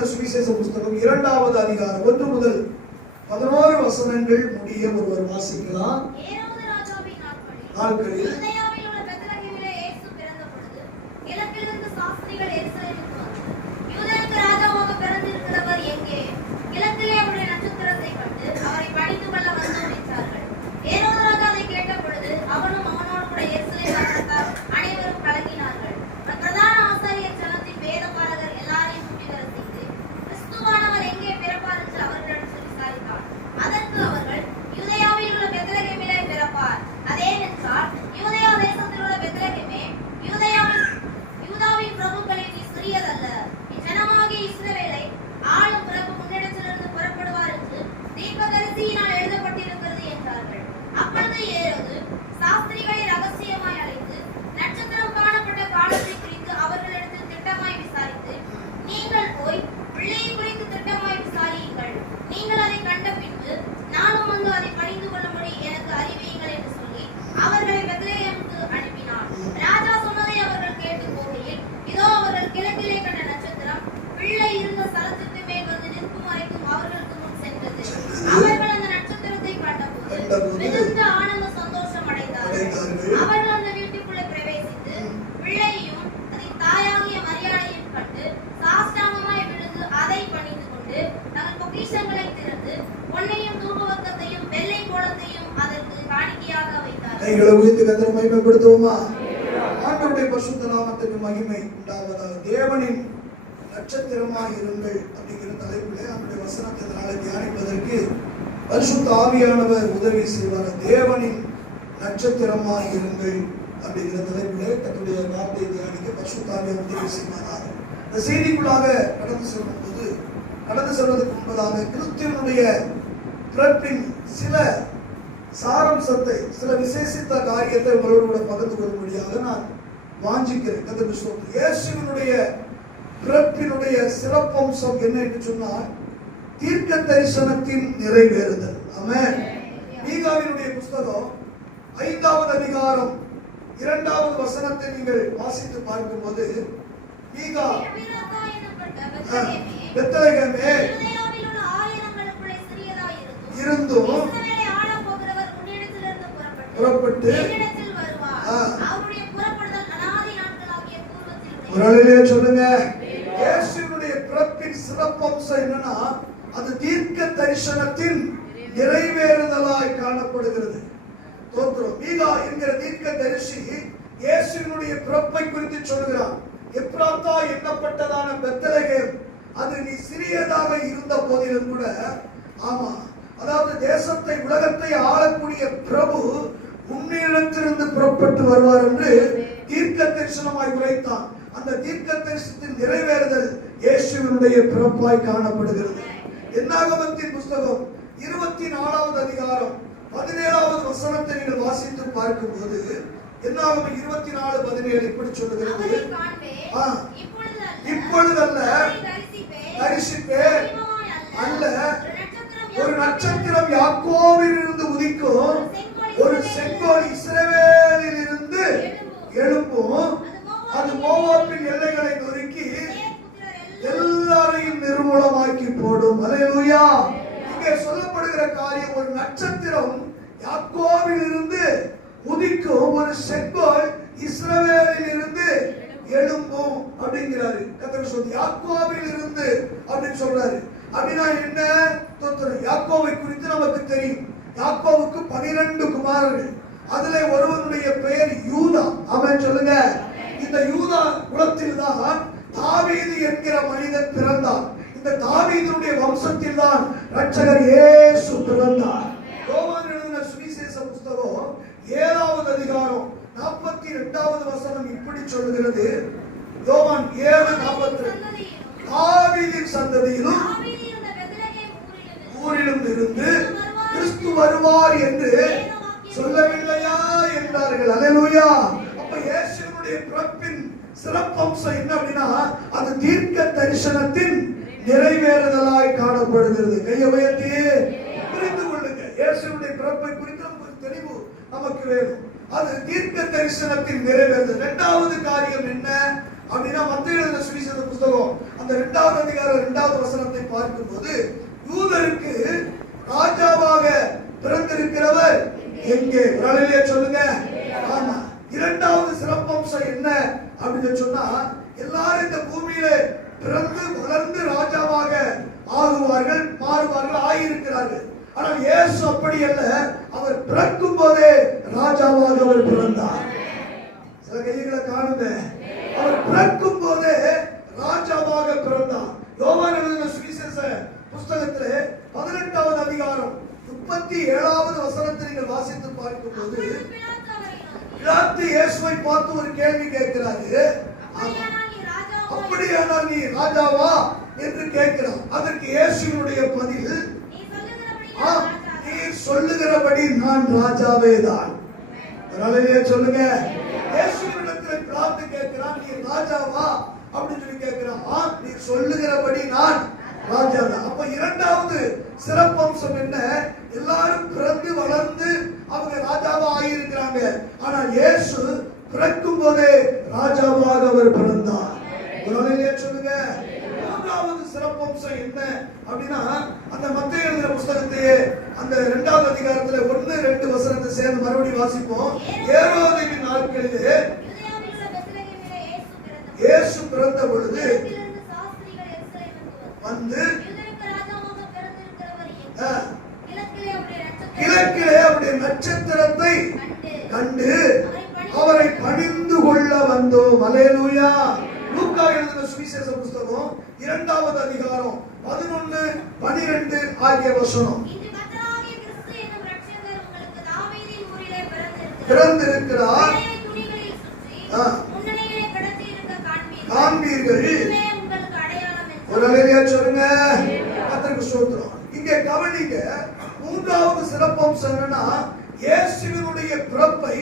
எழுதின சுவிசேஷ புஸ்தகம் 2வது அதிகாரம் 1 முதல் 11 வசனங்கள் முடிய ஒருவர் வாசிக்கலாம். நாட்களில் கைகளை உயர்த்தி கர்த்தரை மகிமைப்படுத்துவோமா? ஆண்டவருடைய பரிசுத்த நாமத்துக்கு மகிமை உண்டாவதாக. தேவனின் நட்சத்திரமாய் இருங்கள் அப்படிங்கிற தலைப்பிலே அவருடைய வசனத்தை நாளை தியானிப்பதற்கு பரிசுத்த ஆவியானவர் உதவி செய்வார். தேவனின் நட்சத்திரமாய் இருங்கள் அப்படிங்கிற தலைப்பிலே கர்த்தருடைய வார்த்தையை தியானிக்க பரிசுத்த ஆவியானவர் உதவி செய்வார். இந்த செய்திக்குள்ளாக கடந்து செல்வதற்கு முன்பதாக கிறிஸ்துவினுடைய பிறப்பின் சில சாரம்சத்தை, சில விசேஷித்த காரியத்தை உங்களோடு கூட பகிர்ந்து கொள்ளும்படியாக நான் வாஞ்சிக்கிறேன். கர்த்தருக்கு ஸ்தோத்திரம். இயேசுவினுடைய பிறப்பினுடைய சிறப்பம்சம் என்ன என்று சொன்னால் தீர்க்க தரிசனத்தின் நிறைவேறுதல். ஆமென். மீகாவினுடைய புஸ்தகம் 5வது அதிகாரம் 2வது வசனத்தை நீங்கள் வாசித்து பார்க்கும்போது, மீகா பெத்லகேமே இருந்தும் புறப்பட்டு சொல்லுங்க. இயேசுவினுடைய பிறப்பின் சிறப்பம்சம் என்னன்னா அது தீர்க்க தரிசனத்தின் நிறைவேறுதலாய் காணப்படுகிறது. தோற்றம். மீகா என்கிற தீர்க்க தரிசி இயேசுவினுடைய பிறப்பை குறித்து சொல்கிறான். எப்ராத்தா எண்ணப்பட்டதான பெத்லகேம் அது நீ சிறியதாக இருந்த போதிலும் கூட, ஆமா, அதாவது தேசத்தை உலகத்தை ஆளக்கூடிய பிரபு உன்னிடத்திலிருந்து புறப்பட்டு வருவார் என்று தீர்க்க தரிசனமாய் உரைத்தான். அந்த தீர்க்க தரிசனத்தின் நிறைவேறுதல் இயேசுவினுடைய பிறப்பாய் காணப்படுகிறது. என்னாகமத்தின் புஸ்தகம் 24வது அதிகாரம் 17வது வசனத்தை நீங்கள் வாசித்து பார்க்கும்போது, என்னாகமம் 24:17 இப்படி சொல்லுகிறது. இப்பொழுதல்ல தரிசிப்பேன் அல்ல, ஒரு நட்சத்திரம் யாக்கோபில் இருந்து உதிக்கும், ஒரு செங்கோல் இஸ்ரவேலில் இருந்து எழும்பும், அது மோவாபின் எல்லைகளை நொறுக்கி எல்லாரையும் நிர்மூலமாக்கி போடும். அல்லேலூயா. இங்கே சொல்லப்படுகிற காரியம், ஒரு நட்சத்திரம் யாக்கோபில் இருந்து உதிக்கும், ஒரு செங்கோல் இஸ்ரவேலில் இருந்து எழும்பும் அப்படிங்கிறாரு. கர்த்தர் சொல்லி யாக்கோபில் இருந்து அப்படின்னு சொல்றாரு. அப்படின்னா என்ன? யாக்கோவை குறித்து நமக்கு தெரியும். யாக்கோவுக்கு 12 குமாரர்கள். அதுல ஒருவனுடைய பெயர் யூதா. ஆமென் சொல்லுங்க. இந்த யூதா குலத்தில் தான் தாவீது என்கிற மனிதன் பிறந்தார். இந்த தாவீதுடைய வம்சத்தில் தான் இரட்சகர் இயேசு பிறந்தார். யோவான் எழுதின சுவிசேஷ புஸ்தகம் 7வது அதிகாரம் 42வது வசனம் இப்படி சொல்கிறது. யோவான் 7:42 தாவீதின் சந்ததியிலும் ஊரிலும் இருந்து கிறிஸ்து வருவார் என்று சொல்லவில்லையா என்றார்கள். அல்லேலூயா. அப்ப இயேசுவினுடைய பிறப்பின் சிறப்பம்சம் என்ன அப்படின்னா அது தீர்க்க தரிசனத்தின் நிறைவேறுதலாய் காணப்படுகிறது. கையை உயர்த்தி புரிந்து கொள்ளுங்க. இயேசுவினுடைய பிறப்பை குறித்து நமக்கு தெளிவு நமக்கு வேணும். அது தீர்க்க தரிசனத்தின் நிறைவேறுதல். இரண்டாவது காரியம் என்ன? அப்படின்னா மத்தேயு எழுதின சுவிசேஷ புத்தகம் அந்த 2வது அதிகாரம் 2வது வசனத்தை பார்க்கும்போது யூதருக்கு ராஜாவாக பிறந்திருக்கிறவர் எங்கே? ஹல்லேலூயா சொல்லுங்க. ஆமா. இரண்டாவது சிறப்பம்சம் என்ன அப்படின்னு சொன்னா, எல்லாரும் இந்த பூமியில பிறந்து வளர்ந்து ராஜாவாக ஆகுவார்கள், மாறுவார்கள், ஆகியிருக்கிறார்கள். ஆனால் இயேசு அப்படி அல்ல. அவர் பிறக்கும் போதே ராஜாவாக அவர் பிறந்தார். சில கைகளை காணுங்க. அவர் பிறக்கும் போதே ராஜாவாக பிறந்தார். யோவான் எழுதின சுவிசேஷ புத்தகத்திலே 18வது அதிகாரம் 37வது வசனத்தை நீங்கள் வாசித்து பார்க்கும்போது பிலாத்து இயேசுவை பார்த்து ஒரு கேள்வி கேட்கிறாரு. அப்படியானால் நீ ராஜாவா என்று கேட்கிறார். அதற்கு இயேசுவினுடைய பதில், நீ சொல்லுகிறபடி நான் ராஜாவே தான். ஹல்லேலூயா சொல்லுங்க. இயேசுவினிடத்தில் பிலாத்து கேட்கிறான், நீ ராஜாவா அப்படின்னு சொல்லி கேட்கிறான். நீ சொல்லுகிறபடி நான் ராஜா தான். அப்ப இரண்டாவது சிறப்பம்சம் என்ன? எல்லாரும் பிறந்து வளர்ந்து அவங்க ராஜாவா ஆகியிருக்கிறாங்க. ஆனால் இயேசு பிறக்கும் போதே ராஜாவாக அவர் பிறந்தார். ஹல்லேலூயா சொல்லுங்க. மூன்றாவது சிறப்பம்சம் என்ன அப்படின்னா, அந்த மத்தேயு எழுதின புத்தகத்தையே அந்த 2வது அதிகாரத்துல 1-2 வசனத்தை சேர்ந்து மறுபடியும் வாசிப்போம். ஏரோதின் நாட்களிலே இயேசு பிறந்த பொழுது வந்து கிழக்கிலே அவருடைய நட்சத்திரத்தை கண்டு அவரை பணிந்து கொள்ள வந்தோம். ஹல்லேலூயா. லூக்கா எழுதின சுவிசேஷ புத்தகம் 2வது அதிகாரம் 11-12 ஆகிய வசனம். பிறந்திருக்கிறார், காண்பீர்கள். ஒரு ஹல்லேலூயா சொல்லுங்க. கர்த்தருக்கு ஸ்தோத்திரம். இங்கே கவனிங்க. மூன்றாவது சிறப்பம்சம் என்னன்னா, இயேசுவினுடைய பிறப்பை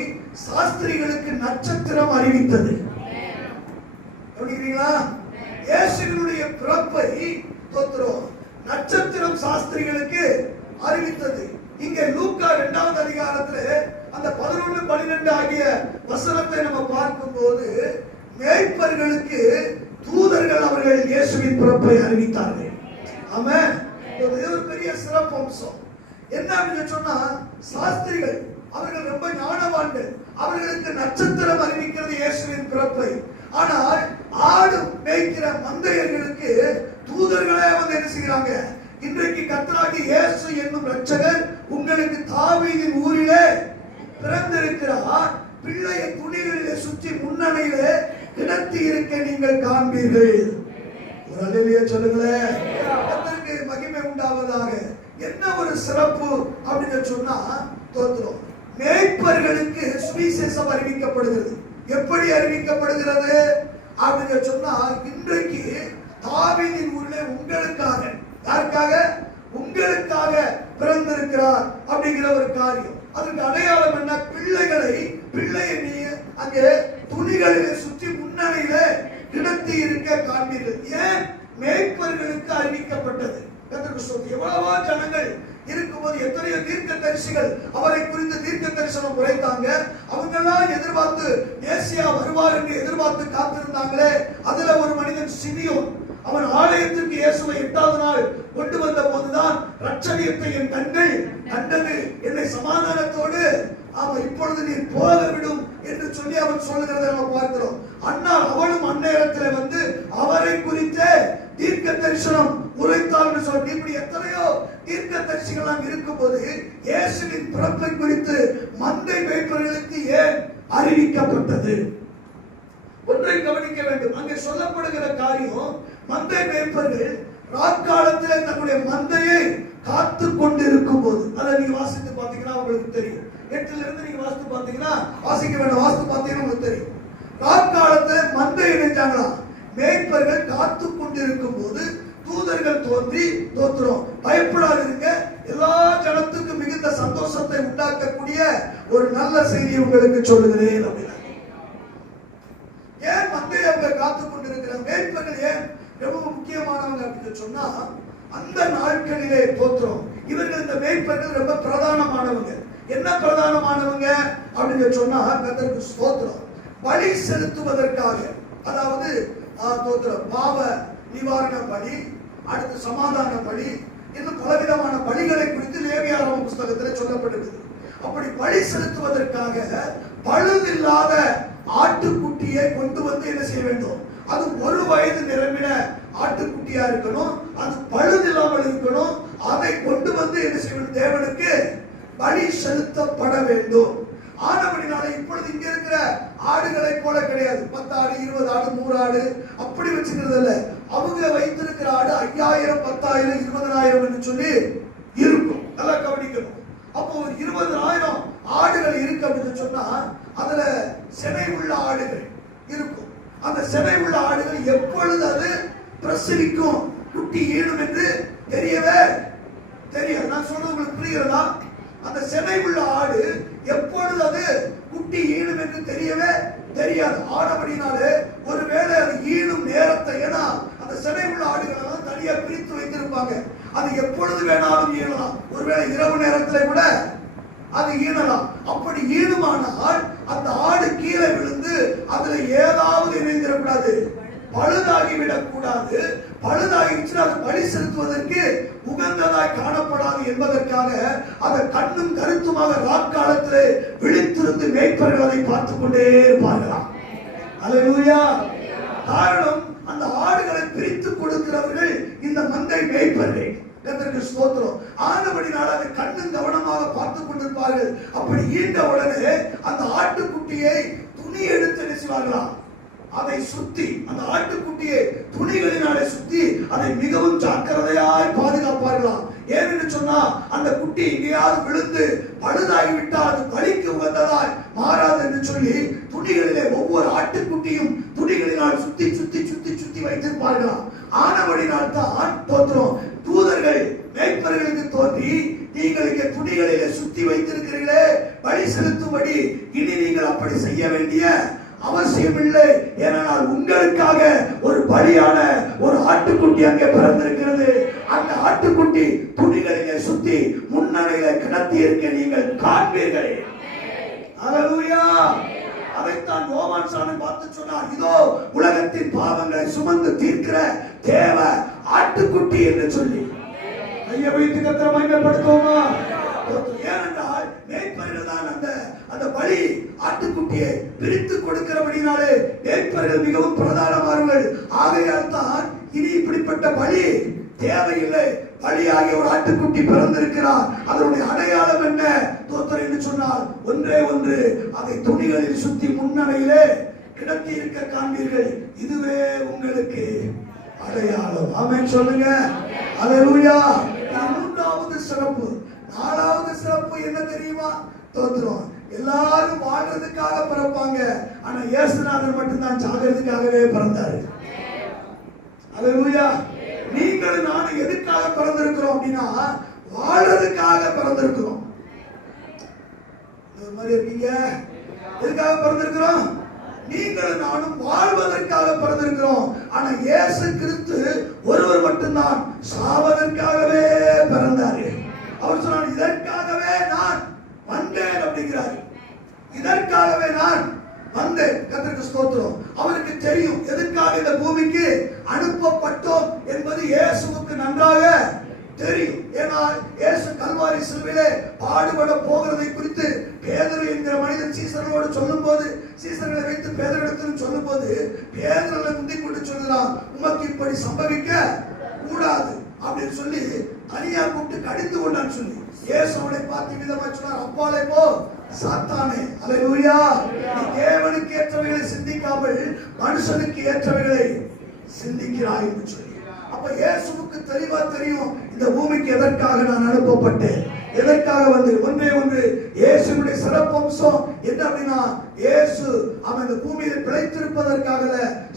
சாஸ்திரிகளுக்கு நட்சத்திரம் அறிவித்தது. கவனிக்கிறீங்களா? இயேசுவினுடைய பிறப்பை ஸ்தோத்திரம் நட்சத்திரம் சாஸ்திரிகளுக்கு அறிவித்தது. இங்கே லூக்கா 2வது அதிகாரத்துல அந்த 11-12 ஆகிய வசனத்தை நம்ம பார்க்கும்போது மேய்ப்பர்களுக்கு தூதர்கள் அவர்கள் இயேசுவின் பிறப்பை அறிவித்தார்கள். ஆமென். இது ஒரு பெரிய சிறப்பம்சம். என்ன அப்படின்னு சொன்னா, சாஸ்திரிகள் அவர்கள் ரொம்ப ஞானவான்கள். அவர்களுக்கு நட்சத்திரம் அறிவிக்கிறது இயேசுவின் பிறப்பை. ஆனால் ஆடு மேய்க்கிற மந்தையர்களுக்கு தூதர்களே வந்து என்ன செய்கிறாங்க? இன்றைக்கு கர்த்தராகிய இயேசு என்னும் இரட்சகர் உங்களுக்கு தாவீதின் ஊரிலே பிறந்திருக்கிறார், பிள்ளையை துணிகளிலே சுற்றி முன்னணியிலே கிடத்தி இருக்க நீங்கள் காண்பீர்கள். ஒரு ஹல்லேலூயா சொல்லுங்களேன். கர்த்தருக்கு மகிமை உண்டாவதாக. என்ன ஒரு சிறப்பு அப்படின்னு சொன்னா, தோத்திரம் மேய்ப்பர்களுக்கு சுவிசேஷம் அறிவிக்கப்படுகிறது. எப்படி அறிவிக்கப்படுகிறது அப்படின்னு சொன்னா, இன்றைக்கு தாவீதின் ஊரிலே உங்களுக்காக, யாருக்காக? உங்களுக்காக பிறந்திருக்கிறார் அப்படிங்கிற ஒரு காரியம். அதுக்கு அடையாளம் என்ன? பிள்ளையை நீ அங்கே துணிகளிலே சுற்றி முன்னணியில கிடத்தி இருக்க காண்பீர்கள். ஏன்? மேய்ப்பர்களுக்கு அறிவிக்கப்பட்டது. எவ்வளவோ ஜனங்கள் இருக்கும்போது எத்தனையோ தீர்க்க தரிசிகள் அவரை குறித்து தீர்க்க தரிசனம் உரைத்தாங்க. அவங்கெல்லாம் எதிர்பார்த்து மேசியா வருவார் என்று எதிர்பார்த்து காத்திருந்தாங்களே. அதுல ஒரு மனிதன் சிமியோன், அவன் ஆலயத்திற்கு இயேசுவை 8வது நாள் கொண்டு வந்த போதுதான், ரட்சணியத்தை என் கண்கள் கண்டது, என்னை சமாதானத்தோடு இப்பொழுது நீ போக விடும் என்று சொல்லி அவன் சொல்லுகிறதை நம்ம பார்க்கிறோம். அண்ணால் அவளும் அந்நேரத்தில் வந்து அவரை குறித்த தீர்க்க தரிசனம் உரைத்தாள் என்று சொல்லி, இப்படி எத்தனையோ தீர்க்க தரிசிகள் இருக்கும்போது இயேசுவின் பிறப்பை குறித்து மந்தை மேய்ப்பர்களுக்கு ஏன் அறிவிக்கப்பட்டது? ஒன்றை கவனிக்க வேண்டும். அங்கே சொல்லப்படுகிற காரியம், மந்தை மேய்ப்பர்கள் ராக்காலத்தில் தன்னுடைய மந்தையை காத்து கொண்டு இருக்கும் போது, அதை நீங்க வாசித்து பாத்தீங்கன்னா உங்களுக்கு தெரியும். 8ல இருந்து நீங்க வாசித்து பாத்தீங்கன்னா, வாசிக்க வேண்டாம், வாசித்து பாத்தீங்கன்னா உங்களுக்கு தெரியும். ராக்காலத்துல மந்தை இணைஞ்சாங்களா, மேய்ப்பர்கள் காத்து கொண்டு இருக்கும் போது தூதர்கள் தோன்றி, தோத்திரம் பயப்படாதிருங்க, எல்லா ஜனத்துக்கும் மிகுந்த சந்தோஷத்தை உண்டாக்கக்கூடிய ஒரு நல்ல செய்தி உங்களுக்கு சொல்லுகிறேன் அப்படின்னா. ஏன் மந்தையை அவங்க காத்து கொண்டிருக்கிற மேய்ப்பர்கள் ஏன் ரொம்ப முக்கியமானவங்க அப்படின்னு சொன்னா, அந்த நாட்களிலே தோத்திரம் இவர்கள் இந்த மேய்ப்பர்கள் ரொம்ப பிரதானமானவங்க. என்ன பிரதானமானவங்க அப்படின்னு சொன்னா, கர்த்தருக்கு ஸ்தோத்திரம், பலி செலுத்துவதற்காக அதாவது பாவ நிவாரண பலி, அடுத்து சமாதான பலி, இன்னும் பலவிதமான பலிகளை குறித்து லேவியராகம புஸ்தகத்தில் சொல்லப்பட்டிருக்கிறது. அப்படி பலி செலுத்துவதற்காக பழுதில்லாத ஆட்டுக்குட்டியை கொண்டு வந்து என்ன செய்ய வேண்டும்? அது 1 வயது நிரம்பின ஆட்டுக்குட்டியா இருக்கணும், அது பழுதில்லாமல் இருக்கணும். அதை கொண்டு வந்து என்ன செய்ய வேண்டும்? தேவனுக்கு பலி செலுத்தப்பட வேண்டும். ஆனபடினால இப்பொழுது இங்க இருக்கிற ஆடுகளை போல கிடையாது. 10 ஆடு, 20 ஆடு, 100 ஆடு அப்படி வச்சுக்கிறது இல்ல. அவங்க வைத்திருக்கிற ஆடு 5000, 10,000, 20,000 என்று சொல்லி இருக்கும். நல்லா கவனிக்கணும். அப்போ ஒரு 20,000 ஆடுகள் இருக்கு அப்படின்னு சொன்னா அதுல செனை உள்ள ஆடுகள் இருக்கும். அந்த செனை உள்ள ஆடுகள் எப்பொழுது அது பிரசவிக்கும், குட்டி ஈடும் என்று தெரியவே தெரியாது. நான் சொல்றது உங்களுக்கு புரிகிறதா? அந்த செனை உள்ள ஆடு எப்பொழுது அது குட்டி ஈடும் என்று தெரியவே தெரியாது. ஆனபடினாலே ஒருவேளை அது ஈடும் நேரத்தை, ஏன்னா அந்த செனை உள்ள ஆடுகளை எல்லாம் தனியா பிரித்து வைத்திருப்பாங்க. அது எப்பொழுது வேணாலும் ஈழலாம். ஒருவேளை இரவு நேரத்தில் கூட அது ஈழலாம். அப்படி ஈடுமானால் அந்த ஆடு கீழே விழுந்து அதுல ஏதாவது இணைந்திடக்கூடாது, பழுதாகிவிடக் கூடாது. பழுதாகிடுச்சுன்னா அது பலி செலுத்துவதற்கு உகந்ததாய் காணப்படாது என்பதற்காக அதை கண்ணும் கருத்துமாக ராக்காலத்திலே விழித்திருந்து மேய்ப்பர்கள் அதை பார்த்துக் கொண்டே இருப்பார்களாம். அல்லேலூயா. காரணம், அந்த ஆடுகளை பிரித்து கொடுக்கிறவர்கள் இந்த மந்தை மேய்ப்பர்கள். கர்த்தருக்கு ஸ்தோத்திரம். ஆனபடினால அதை கண்ணும் கவனமாக பார்த்துக் கொண்டிருப்பார்கள். அப்படி ஈண்ட உடனே அந்த ஆட்டுக்குட்டியை துணி எடுத்து நினைச்சுவார்களாம். அதை சுத்தி, அந்த ஆட்டுக்குட்டியை துணிகளினாலே சுத்தி அதை மிகவும் ஜாக்கிரதையாய் பாதுகாப்பார்களாம். ஏன்னு சொன்னா அந்த குட்டி எங்கேயாவது விழுந்து பழுதாகிவிட்டால் அது பலிக்கு உகந்ததாய் மாறாது என்று சொல்லி துணிகளிலே ஒவ்வொரு ஆட்டுக்குட்டியும் துணிகளினால் சுத்தி சுத்தி சுத்தி சுத்தி வைத்திருப்பார்களாம். ஆனபடினால் தான் தோற்றம் தூதர்கள் மேய்ப்பர்களுக்கு தோன்றி, நீங்கள் இங்கே துணிகளிலே சுத்தி வைத்திருக்கிறீர்களே, பலி செலுத்தும்படி இனி நீங்கள் அப்படி செய்ய வேண்டிய அவசியம் இல்லை. ஏனால் உங்களுக்காக ஒரு பலியான ஒரு ஆட்டுக்குட்டி அங்கே பிறந்திருக்கிறது. அந்த ஆட்டுக்குட்டி துணிகளிலே சுத்தி முன்னணியில கிடத்தி இருக்க நீங்கள் காண்பீர்கள். அல்லேலூயா. அதைத்தான் யோவான் சாணன் பார்த்து சொன்னார், இதோ உலகத்தின் பாவங்களை சுமந்து தீர்க்கிற தேவ ஆட்டுக்குட்டி என்று சொல்லி. கையை வைத்து கர்த்தரை மகிமைப்படுத்துவோமா? ஏனென்றால் மேய்ப்பர்கள் தான் அந்த பலி ஆட்டுக்குட்டியை பிரித்து கொடுக்கிறபடினாலே மேய்ப்பர்கள் மிகவும் பிரதானமானவர்கள். ஆகையால் தான் இனி இப்படிப்பட்ட பலி தேவையில்லை. பலியாகிய ஒரு ஆட்டுக்குட்டி பிறந்திருக்கிறார். அதனுடைய அடையாளம் என்ன தோத்திரம் என்று சொன்னால் ஒன்றே ஒன்று, அதை துணிகளில் சுத்தி முன்னணியிலே கிடத்தி இருக்க காண்பீர்கள். இதுவே உங்களுக்கு அடையாளம். ஆமென் சொல்லுங்க. அல்லேலூயா. மூன்றாவது சிறப்பு. 4வது சிறப்பு என்ன தெரியுமா? தோத்திரம். எல்லாரும் வாழ்றதுக்காக பிறப்பாங்க, ஆனா இயேசுநாதர் மட்டும்தான் சாகிறதுக்காகவே பிறந்தாரு. அல்லேலூயா. நீங்கள் நானும் எதுக்காக பிறந்திருக்கிறோம் அப்படின்னா வாழ்றதுக்காக பிறந்திருக்கிறோம். இந்த மாதிரி இருக்கீங்க. எதுக்காக பிறந்திருக்கிறோம்? நீங்கள் நானும் வாழ்வதற்காக பிறந்திருக்கிறோம். ஆனா இயேசு கிறிஸ்து ஒருவர் மட்டும்தான் சாவதற்காகவே பிறந்தாரு. அவர் சொன்னார், இதற்காகவே நான் வந்தேன் அப்படிங்கிறார். இதற்காகவே நான் வந்தேன். கர்த்தருக்கு ஸ்தோத்திரம். அவருக்கு தெரியும் எதற்காக இந்த பூமிக்கு அனுப்பப்பட்டோம் என்பது இயேசுவுக்கு நன்றாக தெரியும். ஏனால் இயேசு கல்வாரி சிலுவையிலே பாடுபட போகிறதை குறித்து பேதுரு என்கிற மனிதன் சீசர்களோடு சொல்லும்போது, சீசர்களை வைத்து பேதுருவிடத்தில் சொல்லும்போது, பேதுருவை முந்திக் கொண்டு சொல்லுகிறான், உமக்கு இப்படி சம்பவிக்க கூடாது அப்படின்னு சொல்லி தனியா கூப்பிட்டு கடிந்து கொண்டான்னு சொல்லி இயேசு அவனை பார்த்து விதமா சொன்னார், அப்பாலே போ சாத்தானே. அல்லேலூயா. நீ தேவனுக்கு ஏற்றவைகளை சிந்திக்காமல் மனுஷனுக்கு ஏற்றவைகளை சிந்திக்கிறாய் என்று சொல்லி. அப்ப இயேசுவுக்கு தெளிவா தெரியும் இந்த பூமிக்கு எதற்காக நான் அனுப்பப்பட்டேன், எதற்காக வந்து. ஒன்றே ஒன்று, இயேசுடைய சிறப்பம்சம் என்ன அப்படின்னா, இயேசு அவன் இந்த பூமியில் பிழைத்திருப்பதற்காக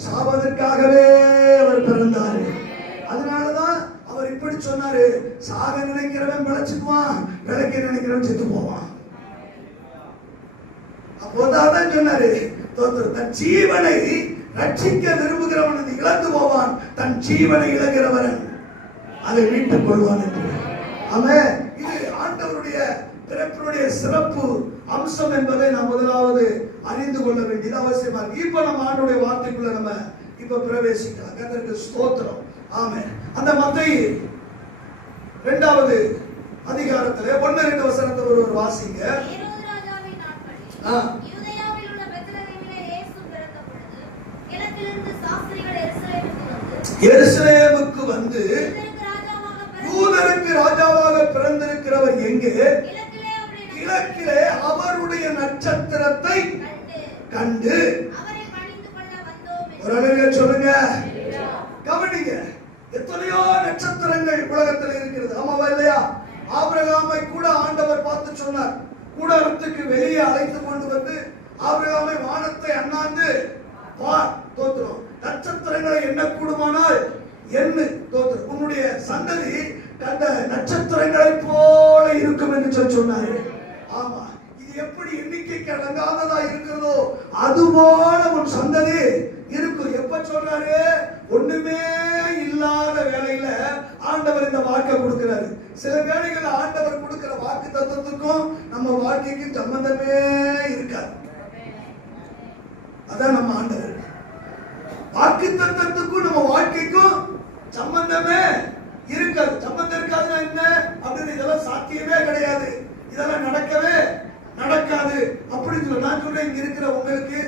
சாவதற்காகவே அவர் பிறந்தார். அதனாலதான் அவர் இப்படி சொன்னாரு, சாக நினைக்கிறவன் பிழைச்சுக்குவான், பிழைக்க நினைக்கிறவன் செத்து போவான். அப்போதான் சொன்னாரு, தன் ஜீவனை ரட்சிக்க விரும்புகிறவன் அதை இழந்து போவான், தன் ஜீவனை இழக்கிறவன் அதை மீட்டுக் கொள்வான் என்று. ஆமென். இது ஆண்டவருடைய பிறப்பினுடைய சிறப்பு அம்சம் என்பதை நாம் முதலாவது அறிந்து கொள்ள வேண்டியது அவசியமா இருக்கு. இப்ப நம்ம ஆண்டவருடைய வார்த்தைக்குள்ள நம்ம இப்ப பிரவேசிக்கலாம். கர்த்தருக்கு ஸ்தோத்திரம். ஆமென். அந்த மத்தேயு 2வது அதிகாரத்திலே 1-2 வசனத்தை ஒருவர் வாசிங்க. ஏரோது ராஜாவின் நாட்களில் யூதேயாவில் உள்ள பெத்லகேமிலே இயேசு பிறந்த பொழுது கிழக்கிலிருந்து சாஸ்திரிகள் எருசலேமுக்கு வந்து யூதருக்கு ராஜாவாக பிறந்திருக்கிறவர் எங்கே? கிழக்கிலே அவருடைய நட்சத்திரத்தை கண்டு அவரை பணிந்து கொள்ள வந்தோம். ஒரு அழகா சொல்லுங்க, கவனிங்க. எத்தனையோ நட்சத்திரங்கள் உலகத்தில் இருக்கிறது, ஆமாவா இல்லையா? ஆபிரகாமை கூட ஆண்டவர் பார்த்து சொன்னார். கூடாரத்துக்கு வெளியே அழைத்து கொண்டு வந்து ஆபிரகாமை வானத்தை அண்ணாந்து பார், தோத்திரம், நட்சத்திரங்களை எண்ண கூடுமானால் எண்ணு, தோத்திரம், உன்னுடைய சந்ததி அந்த நட்சத்திரங்களை போல இருக்கும் என்று சொன்னாரு. ஆமா, இது எப்படி எண்ணிக்கைக்கு அடங்காததா இருக்கிறதோ அதுபோல உன் சந்ததி இருக்கும். எப்ப சொல்றாரு? ஒண்ணுமே இல்லாத வேளையில ஆண்டவர் இந்த வாக்கை கொடுக்கிறாரு. சில வேளைகள் ஆண்டவர் கொடுக்கிற வாக்கு தத்துவத்துக்கும் நம்ம வாழ்க்கைக்கும் சம்பந்தமே இருக்காது. அதான் நம்ம ஆண்டவர் வாக்கு தத்துவத்துக்கும் நம்ம வாழ்க்கைக்கும் சம்பந்தமே இருக்காது. சம்பந்தம் இருக்காதுன்னா என்ன அப்படின்னு, இதெல்லாம் சாத்தியமே கிடையாது, இதெல்லாம் நடக்கவே நடக்காது அப்படின்னு சொல்ல. நான் சொல்றேன், இங்க இருக்கிற உங்களுக்கு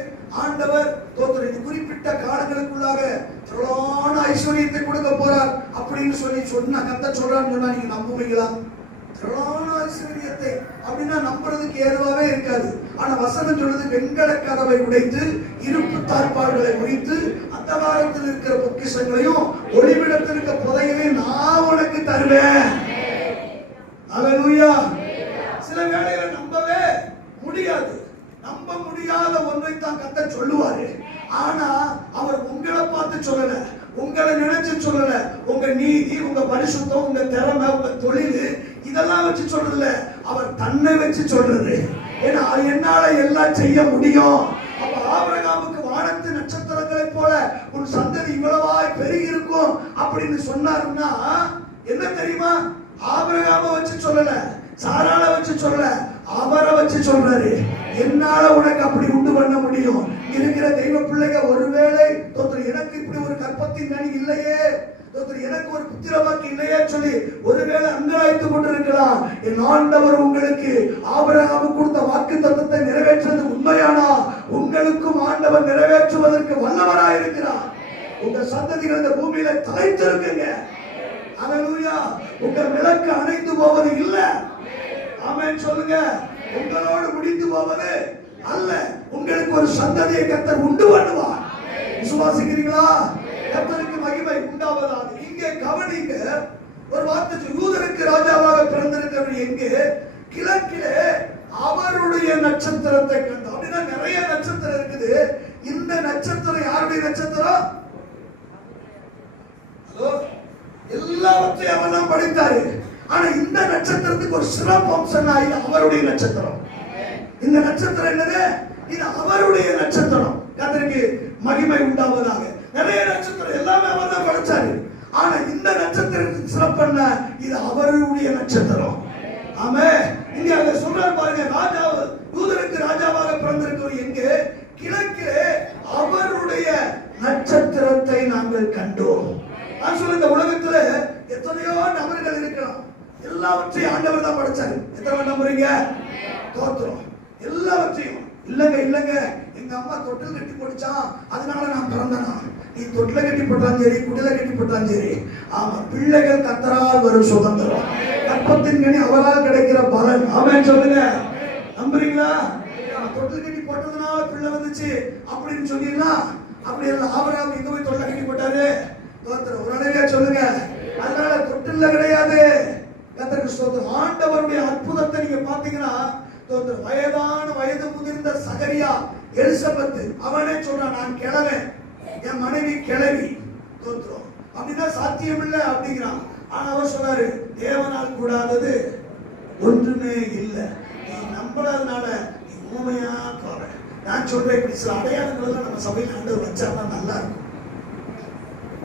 ஆண்டவர் தோத்திரம் குறிப்பிட்ட காலங்களுக்குள்ளாக திரளான ஐஸ்வர்யத்தை கொடுக்க போறார் அப்படின்னு சொன்னா கர்த்தர் சொல்றான்னு சொன்னா நீங்க நம்புவீங்களா? திரளான ஐஸ்வர்யத்தை அப்படின்னா நம்புறதுக்கு ஏதுவாவே இருக்காது. ஆனா வசனம் சொல்றது, வெண்கல கதவை உடைத்து இருப்பு தாழ்பாடுகளை உடைத்து அந்தகாரத்தில் இருக்கிற பொக்கிஷங்களையும் ஒளிவிடத்தில் இருக்கிற புதையலையும் நான் உனக்கு தருவேன். அல்லேலூயா. சில வேளையில நம்பவே முடியாது. நம்ப முடியாத ஒன்றை தான் கர்த்தர் சொல்லுவாரு. ஆனா அவர் உங்களை பார்த்து சொல்லல, உங்களை நினைச்சு சொல்லல. உங்க நீதி, உங்க பரிசுத்தம், உங்க திறமை, உங்க தொழில் இதெல்லாம் வச்சு சொல்றதுல, அவர் தன்னை வச்சு சொல்றது. ஏன்னா என்னால எல்லாம் செய்ய முடியும். அப்ப ஆபிரகாமுக்கு வானத்து நட்சத்திரங்களை போல உன் சந்ததி இவ்வளவாய் பெருகி இருக்கும் அப்படின்னு சொன்னாருன்னா என்ன தெரியுமா? ஆபிரகாம வச்சு சொல்லல, சாராள வச்சு சொல்லல, அவரை வச்சு சொல்றாரு. என்னால உனக்கு அப்படி உண்டு பண்ண முடியும். இருக்கிற தெய்வ பிள்ளைங்க, ஒருவேளை தோத்திரம் எனக்கு இப்படி ஒரு கற்பத்தின் நனி இல்லையே, தோத்திரம் எனக்கு ஒரு புத்திரவாக்கு இல்லையே சொல்லி ஒருவேளை அங்கலாய்த்து கொண்டிருக்கலாம். என் ஆண்டவர் உங்களுக்கு ஆபிரகாமுக்கு கொடுத்த வாக்கு தத்தத்தை நிறைவேற்றுவது உண்மையானா உங்களுக்கும் ஆண்டவர் நிறைவேற்றுவதற்கு வல்லவராயிருக்கிறார். உங்க சந்ததிகள் இந்த பூமியில தலைத்திருக்குங்க. அல்லேலூயா. உங்க விளக்கு அணைந்து போவது இல்ல. ஆமென் சொல்லுங்க. உங்களோடு முடிந்து போவது அல்ல. உங்களுக்கு ஒரு சந்ததியை கர்த்தர் உண்டு பண்ணுவார். விசுவாசிக்கிறீங்களா? கர்த்தருக்கு மகிமை உண்டாவதாக. இங்கே கவனிங்க, ஒரு வார்த்தை, யூதருக்கு ராஜாவாக பிறந்திருக்கிறவர் எங்கே? கிழக்கிலே அவருடைய நட்சத்திரத்தை கண்டு. அப்படின்னா நிறைய நட்சத்திரம் இருக்குது. இந்த நட்சத்திரம் யாருடைய நட்சத்திரம்? ஹலோ, எல்லாவற்றையும் அவர் தான் படைத்தாரு. ஆனா இந்த நட்சத்திரத்துக்கு ஒரு சிறப்பு அம்சம், இது அவருடைய நட்சத்திரம். இந்த நட்சத்திரம் என்னது? இது அவருடைய நட்சத்திரம். கர்த்தருக்கு மகிமை உண்டாவதாக. நிறைய நட்சத்திரம் எல்லாமே அவர் தான் படைச்சாரு. ஆனா இந்த நட்சத்திரத்துக்கு சிறப்பு என்ன? இது அவருடைய நட்சத்திரம். ஆமென். இங்க அங்க சொல்றாரு பாருங்க, ராஜா யூதருக்கு ராஜாவாக பிறந்திருக்கிறவர் எங்கே? கிழக்கிலே அவருடைய நட்சத்திரத்தை நாங்கள் கண்டோம். நான் சொல்ல, இந்த உலகத்துல எத்தனையோ நபர்கள் இருக்கலாம், எல்லாவற்றையும் ஆண்டவர் தான் படைச்சாரு. எத்தனை நம்புறீங்க? தோத்திரம். எல்லாவற்றையும் இல்லங்க எங்க அம்மா தொட்டில் கட்டி போடுச்சான் அதனால நான் பிறந்தனா. நீ தொட்டில கட்டி போட்டாலும் சரி, குடில கட்டி போட்டாலும் சரி, ஆமா, பிள்ளைகள் கர்த்தரால் வரும் சுதந்திரம், கற்பத்தின் கனி அவரால் கிடைக்கிற பலன். ஆமென் சொல்லுங்க. நம்புறீங்களா? தொட்டில் கட்டி போட்டதுனால பிள்ளை வந்துச்சு அப்படின்னு சொன்னீங்களா? அப்படி இல்லை. ஆபிரகாம் எங்க போய் தொட்டில கட்டி போட்டாரு? தோத்திரம். ஒரு அழகா சொல்லுங்க. அதனால தொட்டில்ல கிடையாது. கர்த்தருக்கு ஸ்தோத்திரம். ஆண்டவருடைய அற்புதத்தை நீங்க பாத்தீங்கன்னா, தோத்திரம், வயது முதிர்ந்த சகரியா, எலிசபெத், அவனே சொல்றான், நான் கிழவன், என் மனைவி கிழவி, தோத்திரம், அப்படின்னா சாத்தியம் இல்லை அப்படிங்கிறான். ஆனா அவர் சொன்னாரு, தேவனால் கூடாதது ஒன்றுமே இல்லை. நீ நம்பாதனால நீ ஊமையா போற. நான் சொல்றேன், இப்படி சில அடையாளங்கள் எல்லாம் நம்ம சபையில் ஆண்டவர் வச்சாருன்னா நல்லா இருக்கும்.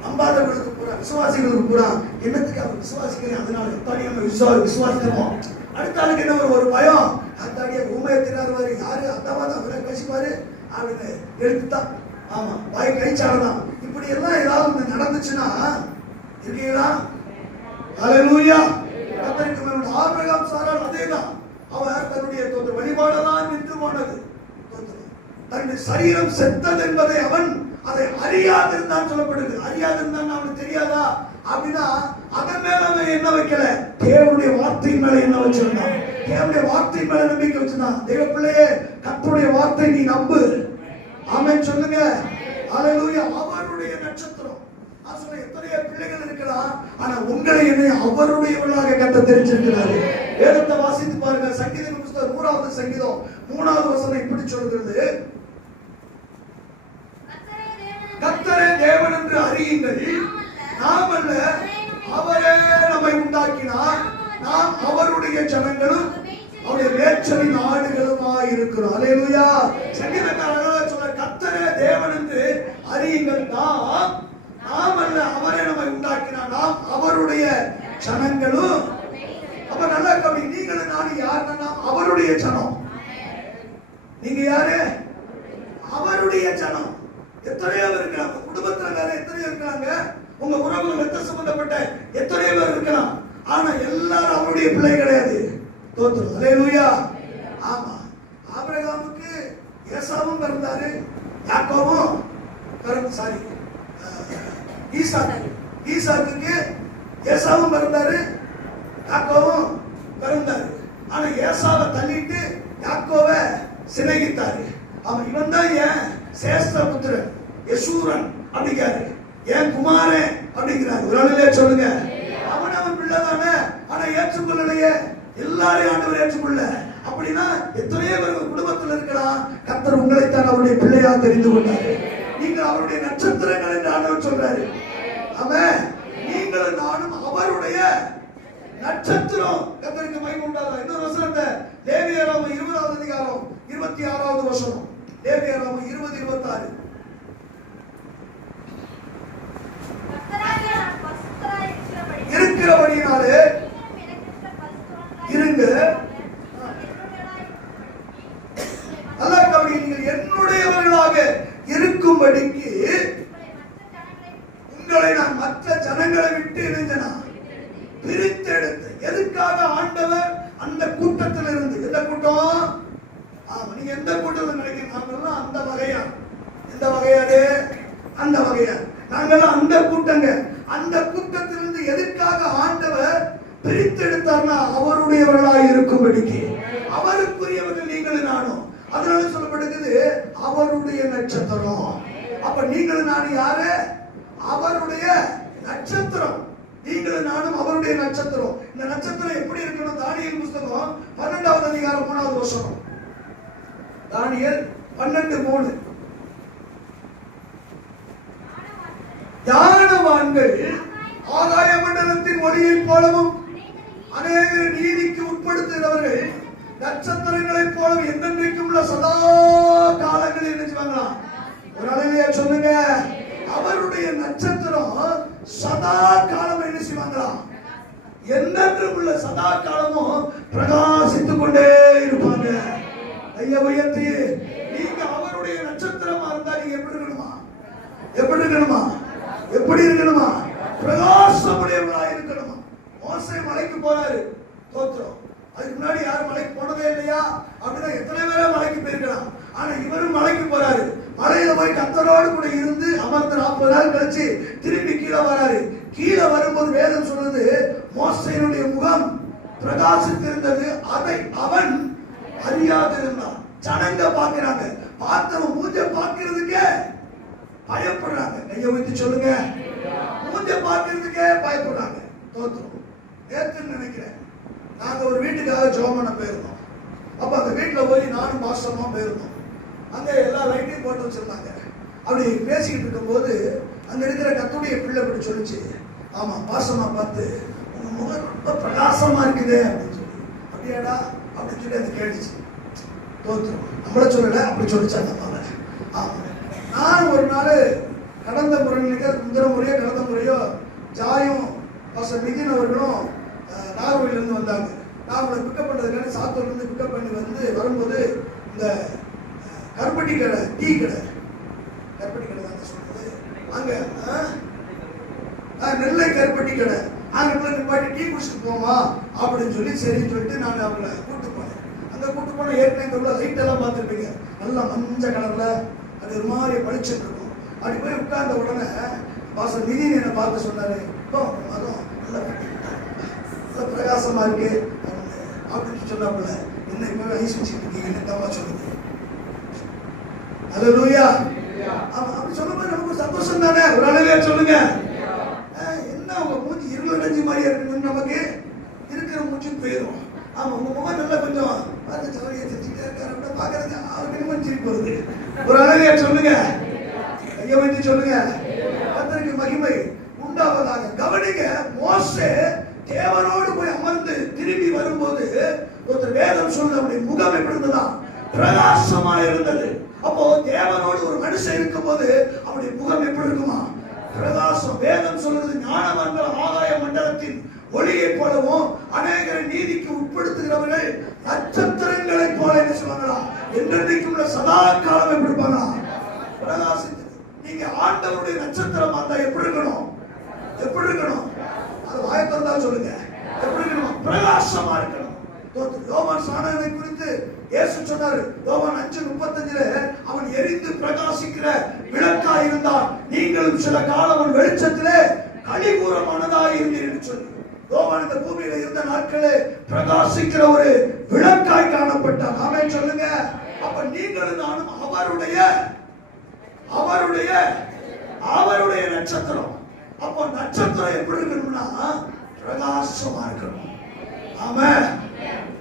நம்பாதவர்களுக்கு பூரா, விசுவாசிகளுக்கு பூரா, என்னத்துக்கு அவர் விசுவாசிக்கிறேன், அதனால எப்படி நம்ம விசுவாசிக்கிறோம் அடுத்த ஆளுக்கு என்ன ஒரு பயம், அத்தாடிய ஊமையை தின்னாரு யாரு அத்தாவாத அவரை பேசிப்பாரு அப்படின்னு எடுத்துதான். ஆமா, வாய் கைச்சாடலாம். இப்படி எல்லாம் ஏதாவது நடந்துச்சுன்னா இருக்கீங்களா? ஹல்லேலூயா. கர்த்தருக்கு மேல் ஆபிரகாம் சாரால் அதேதான். அவர் தன்னுடைய வழிபாடெல்லாம் நின்று போனது. தன்னுடைய சரீரம் செத்தது என்பதை அவன் அதை அறியாதிருந்தான் சொல்லப்படுது. அறியாதிருந்தான் அவனுக்கு தெரியாதா அப்படின்னா அதன் மேல அவன் என்ன வைக்கல, தேவனுடைய வார்த்தையின் மேல என்ன வச்சிருந்தான், தேவனுடைய வார்த்தையின் மேல நம்பிக்கை வச்சிருந்தான். தேவ பிள்ளையே, கர்த்தருடைய வார்த்தை நீ நம்பு. ஆமென் சொல்லுங்க. ஹல்லேலூயா. அவருடைய நட்சத்திரம். ஆசை எத்தனையோ பிள்ளைகள் இருக்கலாம், ஆனா உங்களை என்னை அவருடையவர்களாக கர்த்தர் தெரிஞ்சிருக்கிறாரு. வேதத்தை வாசித்து பாருங்க. சங்கீத புத்தகம் 100வது சங்கீதம் 3வது வசனம் இப்படி சொல்கிறது, கர்த்தரே தேவன் என்று அறியுங்கள், நாம் அல்ல அவரே நம்மை உண்டாக்கினார், நாம் அவருடைய ஜனங்களும் அவருடைய மேய்ச்சலின் ஆடுகளுமாய் இருக்கிறோம். ஹல்லேலூயா. சங்கீதக்காரர் சொல்ற கர்த்தரே தேவன் என்று அறியுங்கள், நாம் அல்ல அவரே நம்மை உண்டாக்கினார், நாம் அவருடைய ஜனங்களும். அப்ப நல்லா கவனி, நீங்களும் நானும் யாருன்னா அவருடைய ஜனம். நீங்க யாரு? அவருடைய ஜனம். எத்தனையோ பேர் இருக்காங்க, குடும்பத்துல வேற எத்தனையோ இருக்காங்க, உங்க உறவுகள் ரத்த சம்பந்தப்பட்ட எத்தனையோ பேர் இருக்கலாம், ஆனா எல்லாரும் அவருடைய பிள்ளை கிடையாது. தோத்துரும். ஹல்லேலூயா. ஆமா, ஆபிரகாமுக்கு ஏசாவும் பிறந்தாரு, யாக்கோபும் சாரி ஈசாக்குக்கு ஏசாவும் பிறந்தாரு, யாக்கோபும் பிறந்தாரு. ஆனா ஏசாவை தள்ளிட்டு யாக்கோவை சிநேகித்தாரு. அவன் இவன் தான் ஏன் சேஷ்ட புத்திரன், யசூரன் அப்படிங்கிறாரு, ஏன் குமாரன் அப்படிங்கிறாரு. ஒரு ஆளிலே சொல்லுங்க, அவன் பிள்ளை தானே, ஆனா ஏற்றுக்கொள்ளலையே, எல்லாரையும் ஆண்டவர் ஏற்றுக்கொள்ள. அப்படின்னா எத்தனையோ பேர் குடும்பத்தில் இருக்கலாம், கர்த்தர் உங்களைத்தான் அவருடைய பிள்ளையா தெரிந்து கொண்டாரு. நீங்கள் அவருடைய நட்சத்திரங்கள் என்று ஆண்டவர் சொல்றாரு. ஆமென். நீங்களும் நானும் அவருடைய நட்சத்திரம். கர்த்தருக்கு மகிமை உண்டாதா. இன்னொரு வசனத்தை லேவியராகமம் 20வது அதிகாரம் 26வது வசனம், லேவியராகமம் 20:26. இருக்கிறபடினாலே இருங்க. அல்லாஹ் நீங்கள் என்னுடையவர்களாக இருக்கும்படிக்கு உங்களை நான் மற்ற ஜனங்களை விட்டு இணைந்தனா பிரித்தெடுத்து. எதுக்காக ஆண்டவர் அந்த கூட்டத்தில் இருந்து, எந்த கூட்டம்? நீங்க எந்த கூட்டத்தில் நினைக்கிறீங்க? நாங்கெல்லாம் அந்த வகையா. எந்த வகையாரு? அந்த வகையா. நாங்கெல்லாம் அந்த கூட்டங்க. அந்த கூட்டத்திலிருந்து எதுக்காக ஆண்டவர் பிரித்தெடுத்தார்னா அவருடையவர்களாக இருக்கும்படிக்கு. அவருக்குரியவர்கள் நீங்களும் நானும். அதனால சொல்லப்படுகிறது அவருடைய நட்சத்திரம். அப்ப நீங்களும் நானும் யாரு? அவருடைய நட்சத்திரம். நீங்களும் நானும் அவருடைய நட்சத்திரம். இந்த நட்சத்திரம் எப்படி இருக்கணும்? தானியேல் புத்தகம் 12வது அதிகாரம் 3வது வசனம். தானியேல் 12:3. ஞானவான்கள் ஆகாய மண்டலத்தின் ஒளியைப் போலவும் அநேக நீதிக்கு உட்படுத்துகிறவர்கள் நட்சத்திரங்களைப் போலவும் என்றென்றைக்கும் உள்ள சதா காலங்களில் என்ன செய்வாங்களாம்? ஒரு அழகையா சொல்லுங்க. அவருடைய நட்சத்திரம் சதா காலம் என்ன செய்வாங்களாம்? என்றென்றும் உள்ள சதா காலமும் பிரகாசித்துக் கொண்டே இருப்பாங்க. ஐயா உயர்த்தி, நீங்க அவருடைய நட்சத்திரமா இருந்தா நீங்க எப்படி இருக்கணுமா? எப்படி இருக்கணுமா? எப்படி இருக்கணுமா? பிரகாசமுடையவர்களா இருக்கணுமா? மோசே மலைக்கு போறாரு, தோத்திரம். அதுக்கு முன்னாடி யாரும் மலைக்கு போனதே இல்லையா? அப்படின்னா எத்தனை பேரே மலைக்கு போயிருக்கலாம். ஆனா இவரும் மலைக்கு போறாரு. மலையில போய் கர்த்தரோடு கூட இருந்து அமர்ந்து 40 நாள் கழிச்சு திரும்பி கீழே வராரு. கீழே வரும்போது வேதம் சொல்றது மோசேயினுடைய முகம் பிரகாசித்திருந்தது, அதை அவன் அறியாதிருந்தான். ஜனங்க பாக்குறாங்க, பார்த்தவன் மூஞ்ச பாக்குறதுக்கே பயப்படுறாங்க. கையை வைத்து சொல்லுங்க, மூஞ்ச பாக்குறதுக்கே பயப்படுறாங்க. தோத்துரும். நேற்று நினைக்கிறேன், நாங்க ஒரு வீட்டுக்காக ஜெபம் பண்ண போயிருந்தோம். அப்ப அந்த வீட்டுல போய் நானும் பாஸ்டமா போயிருந்தோம். அங்க எல்லா லைட்டையும் போட்டு வச்சிருந்தாங்க. அப்படி பேசிக்கிட்டு இருக்கும் போது அங்க இருக்கிற கர்த்தருடைய பிள்ளை அப்படி சொல்லிச்சு, ஆமா பாஸ்டமா பார்த்து உங்க முகம் ரொம்ப பிரகாசமா இருக்குது அப்படின்னு சொல்லி. அப்படியாடா அப்படின்னு சொல்லி அது கேட்டுச்சு. தோத்துரும். நம்மள சொல்லல, அப்படி சொல்லிச்சாங்க. ஆமா, நான் ஒரு நாள் கடந்த முறையோ ஜாயும் பாஸ்டர் நிதின் அவர்களும் நாகர்கோவிலிருந்து வந்தாங்க. நான் உங்களை பிக்கப் பண்றதுக்கான சாத்தூர்ல இருந்து பிக்கப் பண்ணி வரும்போது இந்த கருப்பட்டி கடை, டீ கடை, கருப்பட்டி கடை தான் சொல்றது, அங்க நெல்லை கருப்பட்டி கடை, அங்க நிப்பாட்டி டீ குடிச்சிட்டு போமா அப்படின்னு சொல்லி சரின்னு சொல்லிட்டு நான் அவங்களை கூட்டு போனேன். அந்த கூட்டு போன ஏற்கனவே லைட் எல்லாம் பார்த்துருப்பீங்க, நல்லா மஞ்சள் கலர்ல அது ஒரு மாதிரி பளிச்சுட்டு இருக்கும். அப்படி போய் உட்கார்ந்த உடனே பாச நிதின் என்னை பார்த்து சொன்னாரு, அதுவும் நல்ல பிரகாசமா இருக்கு அப்படின்னு சொன்னாப்புல. என்ன இப்ப ஐஸ் வச்சுட்டு இருக்கீங்கன்னு தவா சொல்லுங்க. அல்லேலூயா. அப்படி சொல்லும்போது நமக்கு ஒரு சந்தோஷம் தானே. ஒரு அல்லேலூயா சொல்லுங்க. என்ன உங்க மூஞ்சி இருளடைஞ்சு மாதிரியா இருக்குன்னு நமக்கு இருக்கிற மூஞ்சி போயிடும். ஆமா, உங்க முகம் நல்லா கொஞ்சம் பார்த்து சவரியை செஞ்சுட்டே இருக்காரு அப்படின்னா பாக்குறது அவருக்கு இன்னும் சிரிப்பு வருது. ஒரு அல்லேலூயா சொல்லுங்க. கையை வைத்து சொல்லுங்க. கர்த்தருக்கு மகிமை உண்டாவதாக. கவனிங்க, மோசே தேவனோடு போய் அமர்ந்து திரும்பி வரும்போது ஒருத்தர் வேதம் சொல்லுது அவருடைய முகம் எப்படி இருந்ததா? பிரகாசமா இருந்தது. அப்போ தேவனோடு ஒரு மனுஷன் இருக்கும் போது அவருடைய முகம் எப்படி இருக்குமா? பிரகாசம். வேதம் சொல்றது ஞானவான்கள் ஆகாய மண்டலத்தின் ஒளியை போலவும் அநேகரை நீதிக்கு உட்படுத்துகிறவர்கள் நட்சத்திரங்களை போல என்ன சொல்லுவாங்களா? என்றைக்கும் சதா காலம் எப்படி இருப்பாங்களா? பிரகாசித்து. நீங்க ஆண்டவருடைய நட்சத்திரமா இருந்தா எப்படி இருக்கணும்? எப்படி இருக்கணும்? அது வாயத்தா சொல்லுங்க. எப்படி இருக்கணும்? பிரகாசமா இருக்கணும். யோவான் ஸ்நானனை குறித்து இயேசு சொன்னாரு, யோவான் 5:35 அவன் எரிந்து பிரகாசிக்கிற விளக்கா இருந்தான், நீங்களும் சில காலம் அவன் வெளிச்சத்திலே கலிகூரமானதாக இருந்தீர்கள் சொல்லி. யோவான் இந்த பூமியில இருந்த நாட்களே பிரகாசிக்கிற ஒரு விளக்காய் காணப்பட்டான். ஆமென் சொல்லுங்க. அப்ப நீங்களும் நானும் அவருடைய நட்சத்திரம். அப்போ நட்சத்திரம் எப்படி இருக்கணும்னா பிரகாசமா இருக்கணும். ஆமென்.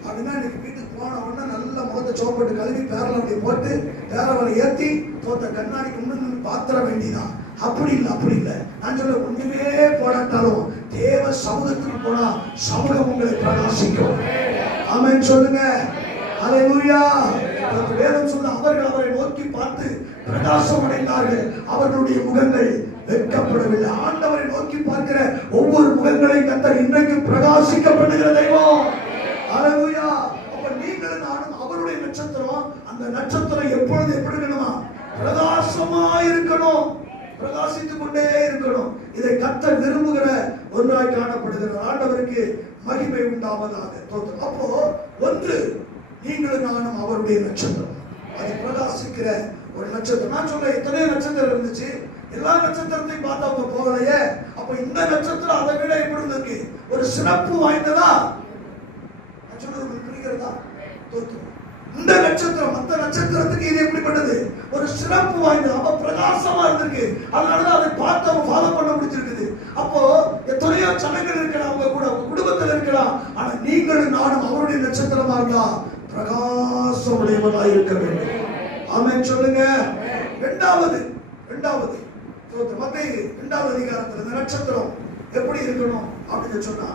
அப்படின்னா இன்னைக்கு வீட்டுக்கு போன உடனே நல்ல முகத்தை சோப்பட்டு கழுவி பேரல அப்படி போட்டு பேரவரை ஏத்தி தோத்த கண்ணாடிக்கு முன்னு பாத்திர வேண்டியதான். அப்படி இல்லை. நான் சொல்ல ஒண்ணுமே போடாட்டாலும் தேவ சமூகத்துக்கு போனா சமூகம் உங்களை பிரகாசிக்கும். ஆமென் சொல்லுங்க. அல்லேலூயா. வேதம் சொல்ல அவர்கள் அவரை நோக்கி பார்த்து பிரகாசம் அடைந்தார்கள், அவர்களுடைய முகங்கள் வெட்கப்படவில்லை. ஆண்டவரை நோக்கி பார்க்கிற ஒவ்வொரு முகங்களையும் கர்த்தர் இன்றைக்கு பிரகாசிக்க பண்ணுகிற தெய்வம். அல்லேலூயா. அப்ப நீங்களும் நானும் அவருடைய நட்சத்திரம். அந்த நட்சத்திரம் எப்பொழுது எப்படி இருக்கணுமா? பிரகாசமா இருக்கணும், பிரகாசித்துக் கொண்டே இருக்கணும். இதை கர்த்தர் விரும்புகிற ஒன்றாய் காணப்படுகிற ஆண்டவருக்கு மகிமை உண்டாவதாக. அப்போ ஒன்று, நீங்களும் நானும் அவருடைய நட்சத்திரம். அது பிரகாசிக்கிற ஒரு நட்சத்திரம். நான் சொல்ல எத்தனையோ நட்சத்திரம் இருந்துச்சு, எல்லா நட்சத்திரத்தையும் பார்த்தா அவங்க போகலையே. அப்ப இந்த நட்சத்திரம் அதை விட எப்படி இருந்திருக்கு? ஒரு சிறப்பு வாய்ந்ததா? புரிகிறதா? இந்த நட்சத்திரம் மற்ற நட்சத்திரத்துக்கு இது எப்படிப்பட்டது? ஒரு சிறப்பு வாய்ந்தது. அப்ப பிரகாசமா இருந்திருக்கு. அதனாலதான் அதை பார்த்து அவங்க ஃபாலோ பண்ண முடிச்சிருக்குது. அப்போ எத்தனையோ சனங்கள் இருக்கலாம், அவங்க கூட உங்க குடும்பத்தில் இருக்கலாம். ஆனா நீங்களும் நானும் அவருடைய நட்சத்திரமா இருந்தா பிரகாசம் உடையவராக இருக்க வேண்டும். ஆமென் சொல்லுங்க. இரண்டாவது மத்தேயு 2வது அதிகாரத்துல இந்த நட்சத்திரம் எப்படி இருக்கணும் அப்படின்னு சொன்னா,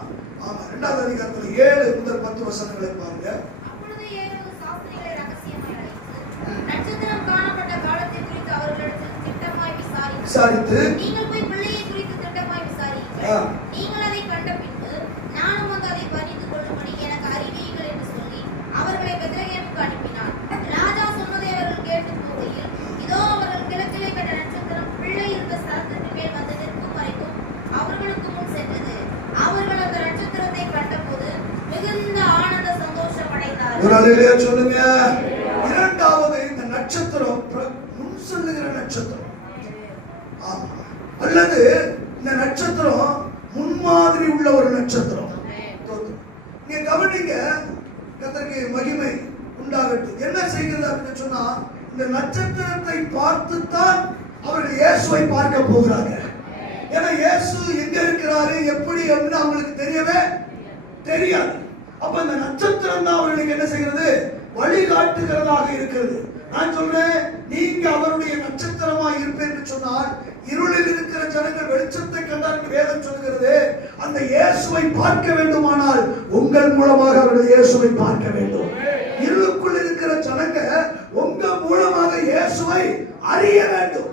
ஆமா 2வது அதிகாரத்துல 7 முதல் 10 வசனங்களை பாருங்க. அப்பொழுது ஏரோது சாஸ்திரிகளை ரகசியமாய் அழைத்து நட்சத்திரம் காணப்பட்ட காலத்தை குறித்து அவர்களிடத்தில் திட்டமாய் விசாரித்து, நீங்கள் போய் பிள்ளையை குறித்து திட்டமாய் விசாரியுங்கள். நீங்கள் அதை கண்ட பின்பு நானும் வந்து அதை பணிந்து கொள்ளும்படி எனக்கு அறிவியுங்கள் என்று சொல்லி அவர்களை பெத்லகேமுக்கு அனுப்பினார். ராஜா சொன்னதை அவர்கள் கேட்டு போகையில், இதோ அவர்கள் கிழக்கிலே கண்ட நட்சத்திரம் பிள்ளை இருந்த ஸ்தலத்திற்கு மேல் வந்து நிற்கும் வரைக்கும் அவர்களுக்கு முன் சென்றது. அவர்கள் அந்த நட்சத்திரத்தை கண்டபோது மிகுந்த ஆனந்த சந்தோஷம் அடைந்தார்கள். ஒரு அல்லேலூயா சொல்லுங்க. இரண்டாவது, இந்த நட்சத்திரம் முன் செல்லுகிற நட்சத்திரம். ஆமா. அல்லது இந்த நட்சத்திரம் முன்மாதிரி உள்ள ஒரு நட்சத்திரம். நீங்க கவனிங்க, கர்த்தருக்கு மகிமை உண்டாகட்டும். என்ன செய்கிறது அப்படின்னு சொன்னா, இந்த நட்சத்திரத்தை பார்த்துத்தான் அவர்கள் இயேசுவை பார்க்க போகிறாங்க. ஏன்னா இயேசு எங்க இருக்கிறாரு எப்படி அப்படின்னு அவங்களுக்கு தெரியவே தெரியாது. அப்ப இந்த நட்சத்திரம் தான் அவர்களுக்கு என்ன செய்கிறது? வழிகாட்டுகிறதாக இருக்கிறது. நான் சொல்றேன், நீங்க அவருடைய நட்சத்திரமா இருப்பேன்னு சொன்னால் இருளில் இருக்கிற ஜனங்கள் வெளிச்சத்தை கண்டார்கள் வேதம் சொல்கிறது. அந்த இயேசுவை பார்க்க வேண்டுமானால் உங்கள் மூலமாக அவர்கள் இயேசுவை பார்க்க வேண்டும். இருளுக்குள் இருக்கிற ஜனங்க உங்க மூலமாக இயேசுவை அறிய வேண்டும்.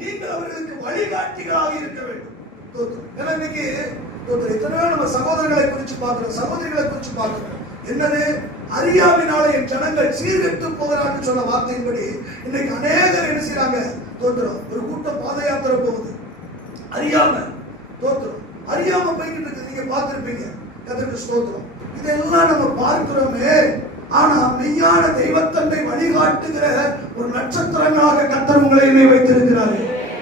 நீங்கள் அவர்களுக்கு வழிகாட்டிகளாக இருக்க வேண்டும். இன்னைக்கு எத்தனையோ நம்ம சகோதரர்களை குறித்து பார்க்கிறோம், சகோதரிகளை குறித்து பார்க்கிறோம். என்னது? அறியாமையினால என் ஜனங்கள் சீர்கெட்டு போகிறான்னு சொன்ன வார்த்தையின்படி இன்னைக்கு அநேகர் என்ன செய்யறாங்க? தோத்துறோம். ஒரு கூட்டம் பாத யாத்திரை போகுது, அறியாம தோத்துறோம். அறியாம போய்கிட்டு இருக்கு, நீங்க பார்த்திருப்பீங்க. கர்த்தருக்கு ஸ்தோத்திரம். இதெல்லாம் நம்ம பார்க்கிறோமே, ஆனா மெய்யான தெய்வத்தன்னை வழிகாட்டுகிற ஒரு நட்சத்திரங்களாக கர்த்தர் உங்களை வைத்திருக்கிறாரு.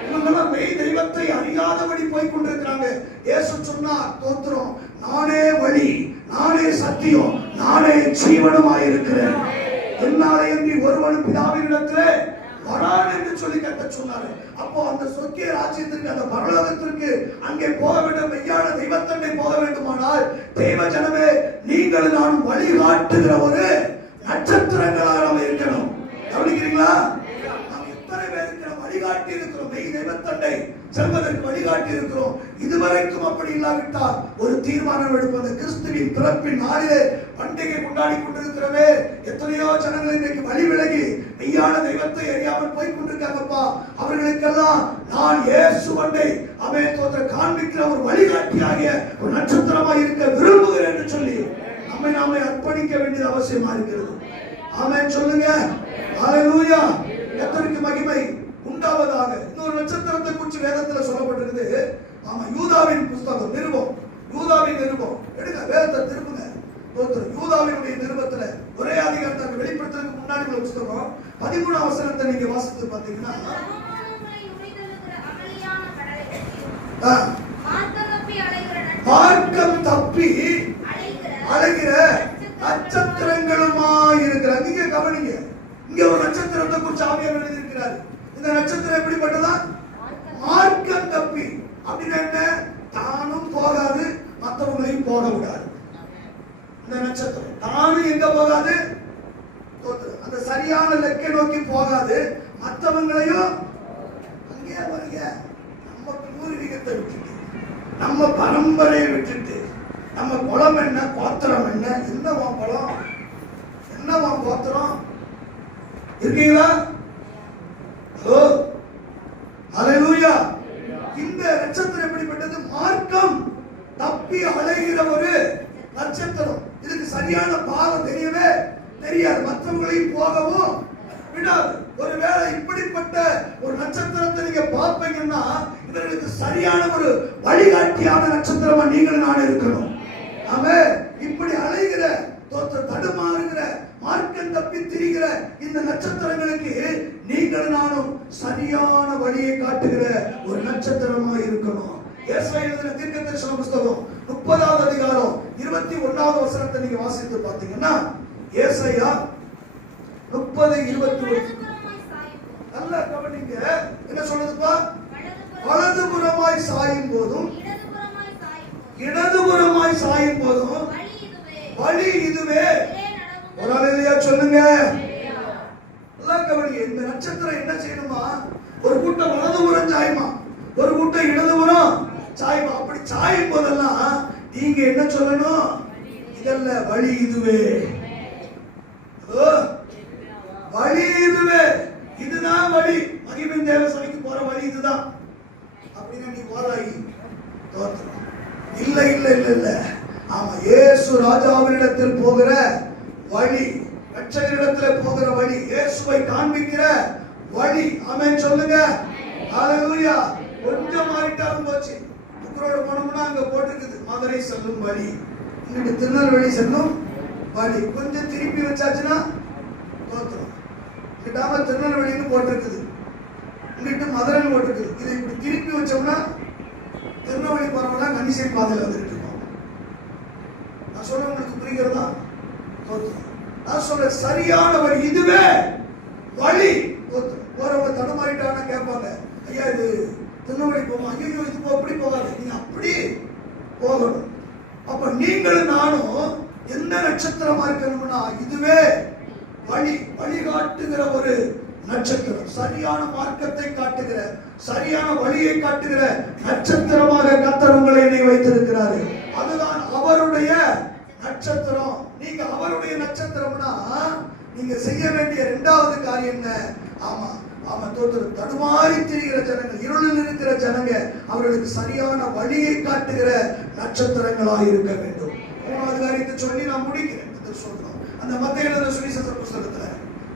இவங்கெல்லாம் மெய் தெய்வத்தை அறியாதபடி போய் கொண்டிருக்கிறாங்க. இயேசு சொன்னார், தோத்திரம், நானே வழி, நானே சத்தியம், நானே ஜீவனுமாய் இருக்கிறேன். என்னாலே என்று ஒருவனும் பிதாவினிடத்திலே வரான் என்று சொல்லி கர்த்தர் சொன்னாரு. அப்போ அந்த சொர்க்கிய ராஜ்யத்திற்கு, அந்த பரலோகத்திற்கு அங்கே போக வேண்டும், மெய்யான தெய்வத்தண்டை போக வேண்டுமானால் தெய்வ ஜனமே, நீங்கள் நானும் வழிகாட்டுகிற ஒரு நட்சத்திரங்களாக நாம் இருக்கணும். கவனிக்கிறீங்களா? நாம் எத்தனை பேருக்கு வழிகாட்டி இருக்கிறோம்? மெய் தெய்வத்தண்டை செல்வதற்கு வழிகாட்டி இருக்கிறோம். இதுவரைக்கும் அப்படி இல்லாவிட்டால் ஒரு தீர்மானம் எடுப்பது. கிறிஸ்துவின் பிறப்பின் நாளிலே பண்டிகை கொண்டாடி கொண்டிருக்கிறவே எத்தனையோ ஜனங்கள் இன்றைக்கு வழி விலகி மெய்யான தெய்வத்தை அறியாமல் போய் கொண்டிருக்காங்கப்பா. அவர்களுக்கெல்லாம் நான் இயேசுவண்டை காண்பிக்கிற ஒரு வழிகாட்டியாகிய ஒரு நட்சத்திரமாக இருக்க விரும்புகிறேன் என்று சொல்லி நம்மை அர்ப்பணிக்க வேண்டியது அவசியமா இருக்கிறது. ஆமென் சொல்லுங்க. ஹல்லேலூயா. கர்த்தருக்கு மகிமை உண்டாவதாக. இன்னொரு நட்சத்திரத்தை குறித்து வேதத்துல சொல்லப்பட்டிருக்குது. ஆமா, யூதாவின் புத்தகம் நிருபம், யூதாவின் நிருபம் எடுங்க, வேதத்தை திருப்புங்க. யூதாவினுடைய நிருபத்துல ஒரே அதிகாரத்தை வெளிப்படுத்துறதுக்கு முன்னாடி உள்ள புத்தகம் 13ஆம் வசனத்தை நீங்க வாசித்து பாத்தீங்கன்னா, மார்க்கம் தப்பி அலைகிற நட்சத்திரங்களுமாய் இருக்கிற. நீங்க கவனிங்க, இங்க ஒரு நட்சத்திரத்தை குறித்து ஆவியானவர் எழுதியிருக்கிறார். இந்த நட்சத்திரம் எப்படிப்பட்டதா? மார்க்கம் தப்பி. அப்படின்னா என்ன? தானும் போகாது, மற்றவங்களையும் போக விடாது. இந்த நட்சத்திரம் தானும் எங்க போகாது? அந்த சரியான லெக்கை நோக்கி போகாது, மற்றவங்களையும் அங்கே வருக. நம்ம பூர்வீகத்தை விட்டுட்டு, நம்ம பரம்பரையை விட்டுட்டு, நம்ம குலம் என்ன, கோத்திரம் என்ன, என்னவா குலம், என்னவா கோத்திரம் இருக்கீங்களா? ஹலோ, ஹல்லேலூயா. இந்த நட்சத்திரம் எப்படிப்பட்டது? மார்க்கம் தப்பி அலைகிற ஒரு நட்சத்திரம். இதுக்கு சரியான பாதை தெரியவே தெரியாது, மற்றவங்களையும் போகவும் விடாது. ஒருவேளை இப்படிப்பட்ட ஒரு நட்சத்திரத்தை நீங்க பார்ப்பீங்கன்னா, இவர்களுக்கு சரியான ஒரு வழிகாட்டியான நட்சத்திரமா நீங்கள் நான் இருக்கணும். ஆமென். இப்படி அலைகிற, தடுமாறுகிற, மார்க்கம் தப்பி திரிகிற இந்த நட்சத்திரங்களுக்கு நீங்கள் நானும் சரியான வழியை காட்டுகிற ஒரு நட்சத்திரமா இருக்கணும். ஏசாயா எழுதின தீர்க்கதரிசன புத்தகம் 30ஆவது அதிகாரம் 21ஆவது வசனத்தை நீங்க வாசித்து பாத்தீங்கன்னா, ஏசாயா 30:21. நல்லா கவனிங்க, என்ன சொல்லுதுப்பா? வலதுபுறமாய் சாயும் போதும் இடதுபுறமாய் சாயும் போதும் வழி இதுவே. ஒரு அல்லேலூயா சொல்லுங்க. நல்லா கவனிங்க, இந்த நட்சத்திரம் என்ன செய்யணுமா? ஒரு கூட்டம் வலதுபுறம் சாயுமா, ஒரு கூட்டம் இடதுபுறம் சாயுமா. அப்படி சாயும் போதெல்லாம் நீங்க என்ன சொல்லணும்? இதல்ல, வழி இதுவே, வழி இதுவே, இதுதான் வழி. மகிமையின் தேவ சபைக்கு போற வழி இதுதான் அப்படின்னு நீ போராயி தோற்றணும். இல்ல இல்ல இல்ல இல்ல. ஆமா, இயேசு ராஜாவினிடத்தில் போகிற வழி, ரட்சகரிடத்தில் போகிற வழி, இயேசுவை காண்பிக்கிற வழி. ஆமென் சொல்லுங்க. ஹல்லேலூயா. கொஞ்சம் மாறிட்டாலும் போச்சு. புக்கரோட போனோம்னா அங்க போட்டுருக்குது மதுரை செல்லும் வழி, இங்கிட்டு திருநெல்வேலி செல்லும் வழி. கொஞ்சம் திருப்பி வச்சாச்சுன்னா தோத்துரும். இங்கிட்டாம திருநெல்வேலின்னு போட்டிருக்குது, இங்கிட்டு மதுரைன்னு போட்டிருக்குது. இதை இப்படி திருப்பி வச்சோம்னா திருநெல்வேலி போறவங்க கன்னிசை பாதையில் வந்துட்டு இருக்கோம். நான் சொல்ற உங்களுக்கு புரிகிறதா? நான் சொல்ற சரியான வழி இதுவே வழி. போறவங்க தடுமாறிட்டான கேட்பாங்க, ஐயா இது திருநெல்வேலி போமா? ஐயோ இது அப்படி போகாது, நீங்க அப்படி போகணும். அப்ப நீங்களும் நானும் என்ன நட்சத்திரமா இருக்கணும்னா, இதுவே வழி, வழிகாட்டுகிற ஒரு நட்சத்திரம், சரியான மார்க்கத்தை காட்டுகிற, சரியான வழியை காட்டுகிற நட்சத்திரமாக கர்த்தர் உங்களை வைத்திருக்கிறாரு. அதுதான் அவருடைய நட்சத்திரம். நீங்க அவருடைய நட்சத்திரம்னா நீங்க செய்ய வேண்டிய இரண்டாவது காரியம் என்ன? ஆமா ஆமா தோத்திரம். தடுமாறி திரிகிற ஜனங்கள், இருளில் இருக்கிற ஜனங்க, அவர்களுக்கு சரியான வழியை காட்டுகிற நட்சத்திரங்களாக இருக்க வேண்டும். 3வது காரியத்தை சொல்லி நான் முடிக்கிறேன். சொல்றோம் அந்த மத்தேயு எழுதின சுவிசேஷ புஸ்தகத்துல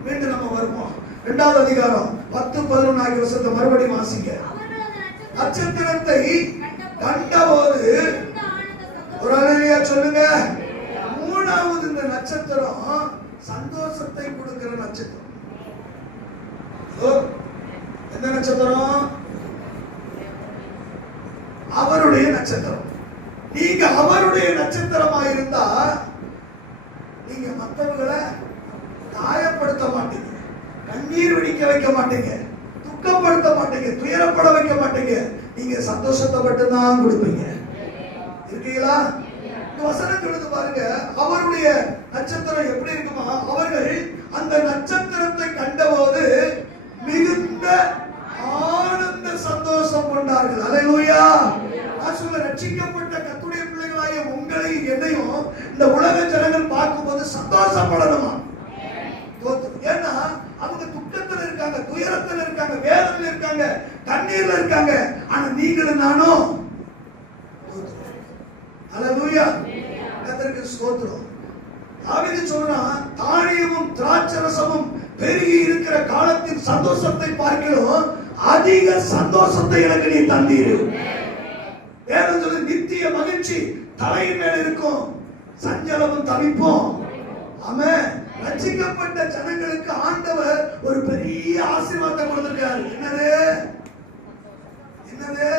மீண்டும் நம்ம வருவோம். 2வது அதிகாரம் 10-11 ஆகிய வசனத்தை மறுபடியும் வாசிங்க. நட்சத்திரத்தை கண்டபோது ஒரு அல்லேலூயா சொல்லுங்க. 3வது இந்த நட்சத்திரம் சந்தோஷத்தை கொடுக்கிற நட்சத்திரம். எந்த நட்சத்திரம்? அவருடைய நட்சத்திரம். நீங்க அவருடைய நட்சத்திரமா இருந்தா நீங்க மற்றவங்களை காயப்படுத்த மாட்டீங்க, கண்ணீர் வெடிக்க வைக்க மாட்டீங்க, துக்கப்படுத்த மாட்டீங்க, துயரப்பட வைக்க மாட்டீங்க. நீங்க சந்தோஷத்தை மட்டும்தான் கொடுப்பீங்க. இருக்கீங்களா? இந்த வசனம் சொல்லுது பாருங்க, அவருடைய நட்சத்திரம் எப்படி இருக்குமா? அவர்கள் அந்த நட்சத்திரத்தை கண்டபோது மிகுந்த ஆனந்த சந்தோஷம் கொண்டார்கள். அல்லேலூயா. ரட்சிக்கப்பட்ட கர்த்தருடைய பிள்ளைகளாகிய உங்களை என்னையும் இந்த உலக ஜனங்கள் பார்க்கும்போது சந்தோஷப்படணுமா? ஏன்னா அவங்க துக்கத்துல இருக்காங்க, துயரத்துல இருக்காங்க, வேதனையில இருக்காங்க, கண்ணீர்ல இருக்காங்க. ஆனா நீங்களும் நானும் அல்லேலூயா கர்த்தருக்கு ஸ்தோத்திரம். தாவீது சொல்றான், தானியமும் திராட்சரசமும் பெருகி இருக்கிற காலத்தின் சந்தோஷத்தை பார்க்கிறோம், அதிக சந்தோஷத்தை எனக்கு நீ தந்தீரு. வேதம் சொல்லு, நித்திய மகிழ்ச்சி தலையின் மேல இருக்கும், சஞ்சலமும் தவிப்போம். ஆமென். ரட்சிக்கப்பட்ட ஜனங்களுக்கு ஆண்டவர் ஒரு பெரிய ஆசீர்வாதத்தை கொடுத்திருக்காரு. என்னது என்னது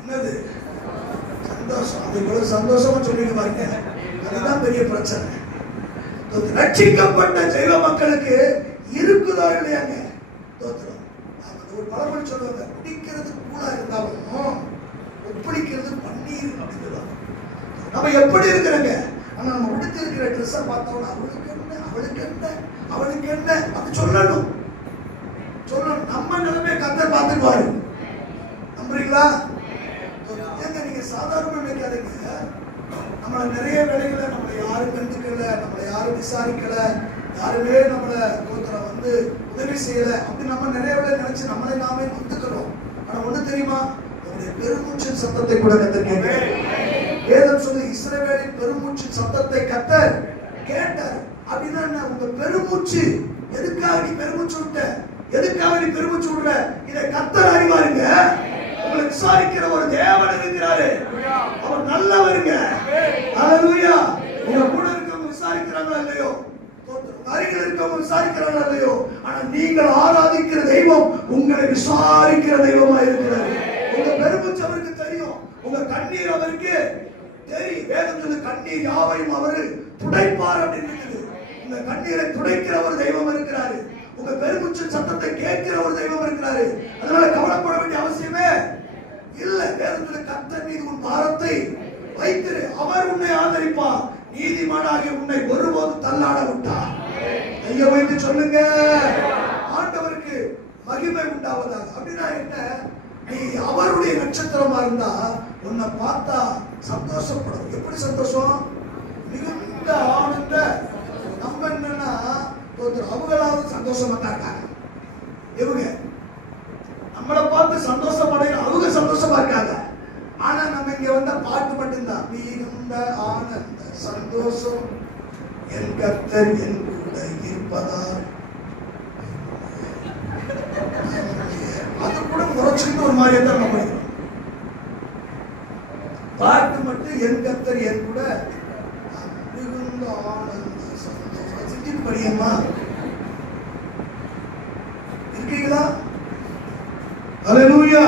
என்னது? சந்தோஷம். அது இவ்வளவு சந்தோஷமா சொல்லிட்டு பாருங்க, அதுதான் பெரிய பிரச்சனை. ரட்சிக்கப்பட்ட ஜெய மக்களுக்கு இருக்குதா இல்லையாங்க? தோத்திரம். ஒரு பழமொழி சொல்லுவாங்க, குடிக்கிறது கூழா இருந்தாலும் ஒப்பளிக்கிறது பன்னீர் அப்படிங்கிறதா. நம்ம எப்படி இருக்கிறோங்க? ஆனா நம்ம உடுத்தி இருக்கிற ட்ரெஸ்ஸை பார்த்தோம்னா அவளுக்கு என்ன, அவளுக்கு என்ன, அவளுக்கு என்ன அப்படி சொல்லணும். நம்ம நிலைமை கர்த்தர் பார்த்துக்குவாரு. நம்புறீங்களா? ஏங்க நீங்க சாதாரணமா நினைக்காதீங்க. நம்மள நிறைய வேலைகளை நம்மளை யாரும் கண்டுக்கல, நம்மளை யாரும் விசாரிக்கல, யாருமே நம்மளை ஒருத்தரை உதவி செய்யல அப்படி நம்ம நிறைய வேலை நினைச்சு நம்மளை நாமே நொந்துக்கிறோம். ஆனா ஒண்ணு தெரியுமா? அவருடைய பெருமூச்சின் சத்தத்தை கூட கர்த்தர் கேட்கிறார். வேதம் சொல்லி இஸ்ரவேலின் பெருமூச்சின் சத்தத்தை கர்த்தர் கேட்டார். அப்படின்னா உங்க பெருமூச்சு எதுக்காக நீ பெருமூச்சு விட்ட, எதுக்காக நீ பெருமூச்சு விடுற, இதை கர்த்தர் அறிவாருங்க. உங்களை விசாரிக்கிற ஒரு தேவன் இருக்கிறாரு, அவர் நல்லவருங்க. அல்லேலூயா. உங்க கூட இருக்கவங்க விசாரிக்கிறாங்களா இல்லையோ, அருகில் இருக்கவங்க விசாரிக்கிறாங்களா இல்லையோ, ஆனா நீங்கள் ஆராதிக்கிற தெய்வம் உங்களை விசாரிக்கிற தெய்வமா இருக்கிறாரு. உங்க பெருமூச்சு அவருக்கு தெரியும், உங்க கண்ணீர் அவருக்கு தெரியும். வேதம் சொல்லு, கண்ணீர் யாவையும் அவரு துடைப்பார் அப்படின்னு இருக்குது. உங்க கண்ணீரை துடைக்கிற ஒரு தெய்வம் இருக்கிறாரு, உங்க பெருமூச்சின் சத்தத்தை கேட்கிற ஒரு தெய்வம் இருக்கிறாரு. அதனால கவலைப்பட வேண்டிய அவசியமே இல்ல. வேதத்துல கர்த்தர் மீது உன் பாரத்தை வைத்திரு, அவர் உன்னை ஆதரிப்பார், நீதிமானாகிய உன்னை ஒருபோதும் தள்ளாட விட்டார். கையை வைத்து சொல்லுங்க, ஆண்டவருக்கு மகிமை உண்டாவதாக. அப்படின்னா என்ன? நீ அவருடைய நட்சத்திரமா இருந்தா உன்னை பார்த்தா சந்தோஷப்படும். எப்படி சந்தோஷம்? மிகுந்த ஆனந்த. நம்ம என்னன்னா அவங்களாவது சந்தோஷமா தான் இருக்காங்க. இவங்க நம்மளை பார்த்து சந்தோஷம் அடையும், அவங்க சந்தோஷமா இருக்காங்க. ஆனா நம்ம இங்க வந்த பாட்டு மட்டும்தான், மிகுந்த ஆனந்த சந்தோஷம் என் கர்த்தர் என் கூட இருப்பதால். அது கூட முறைச்சுட்டு ஒரு மாதிரியே தான் நம்ம படிக்கிறோம். பாட்டு மட்டும் என் கர்த்தர் என் கூட மிகுந்த ஆனந்த சந்தோஷம். சிட்டிட்டு படியம்மா இருக்கீங்களா? அல்லேலூயா.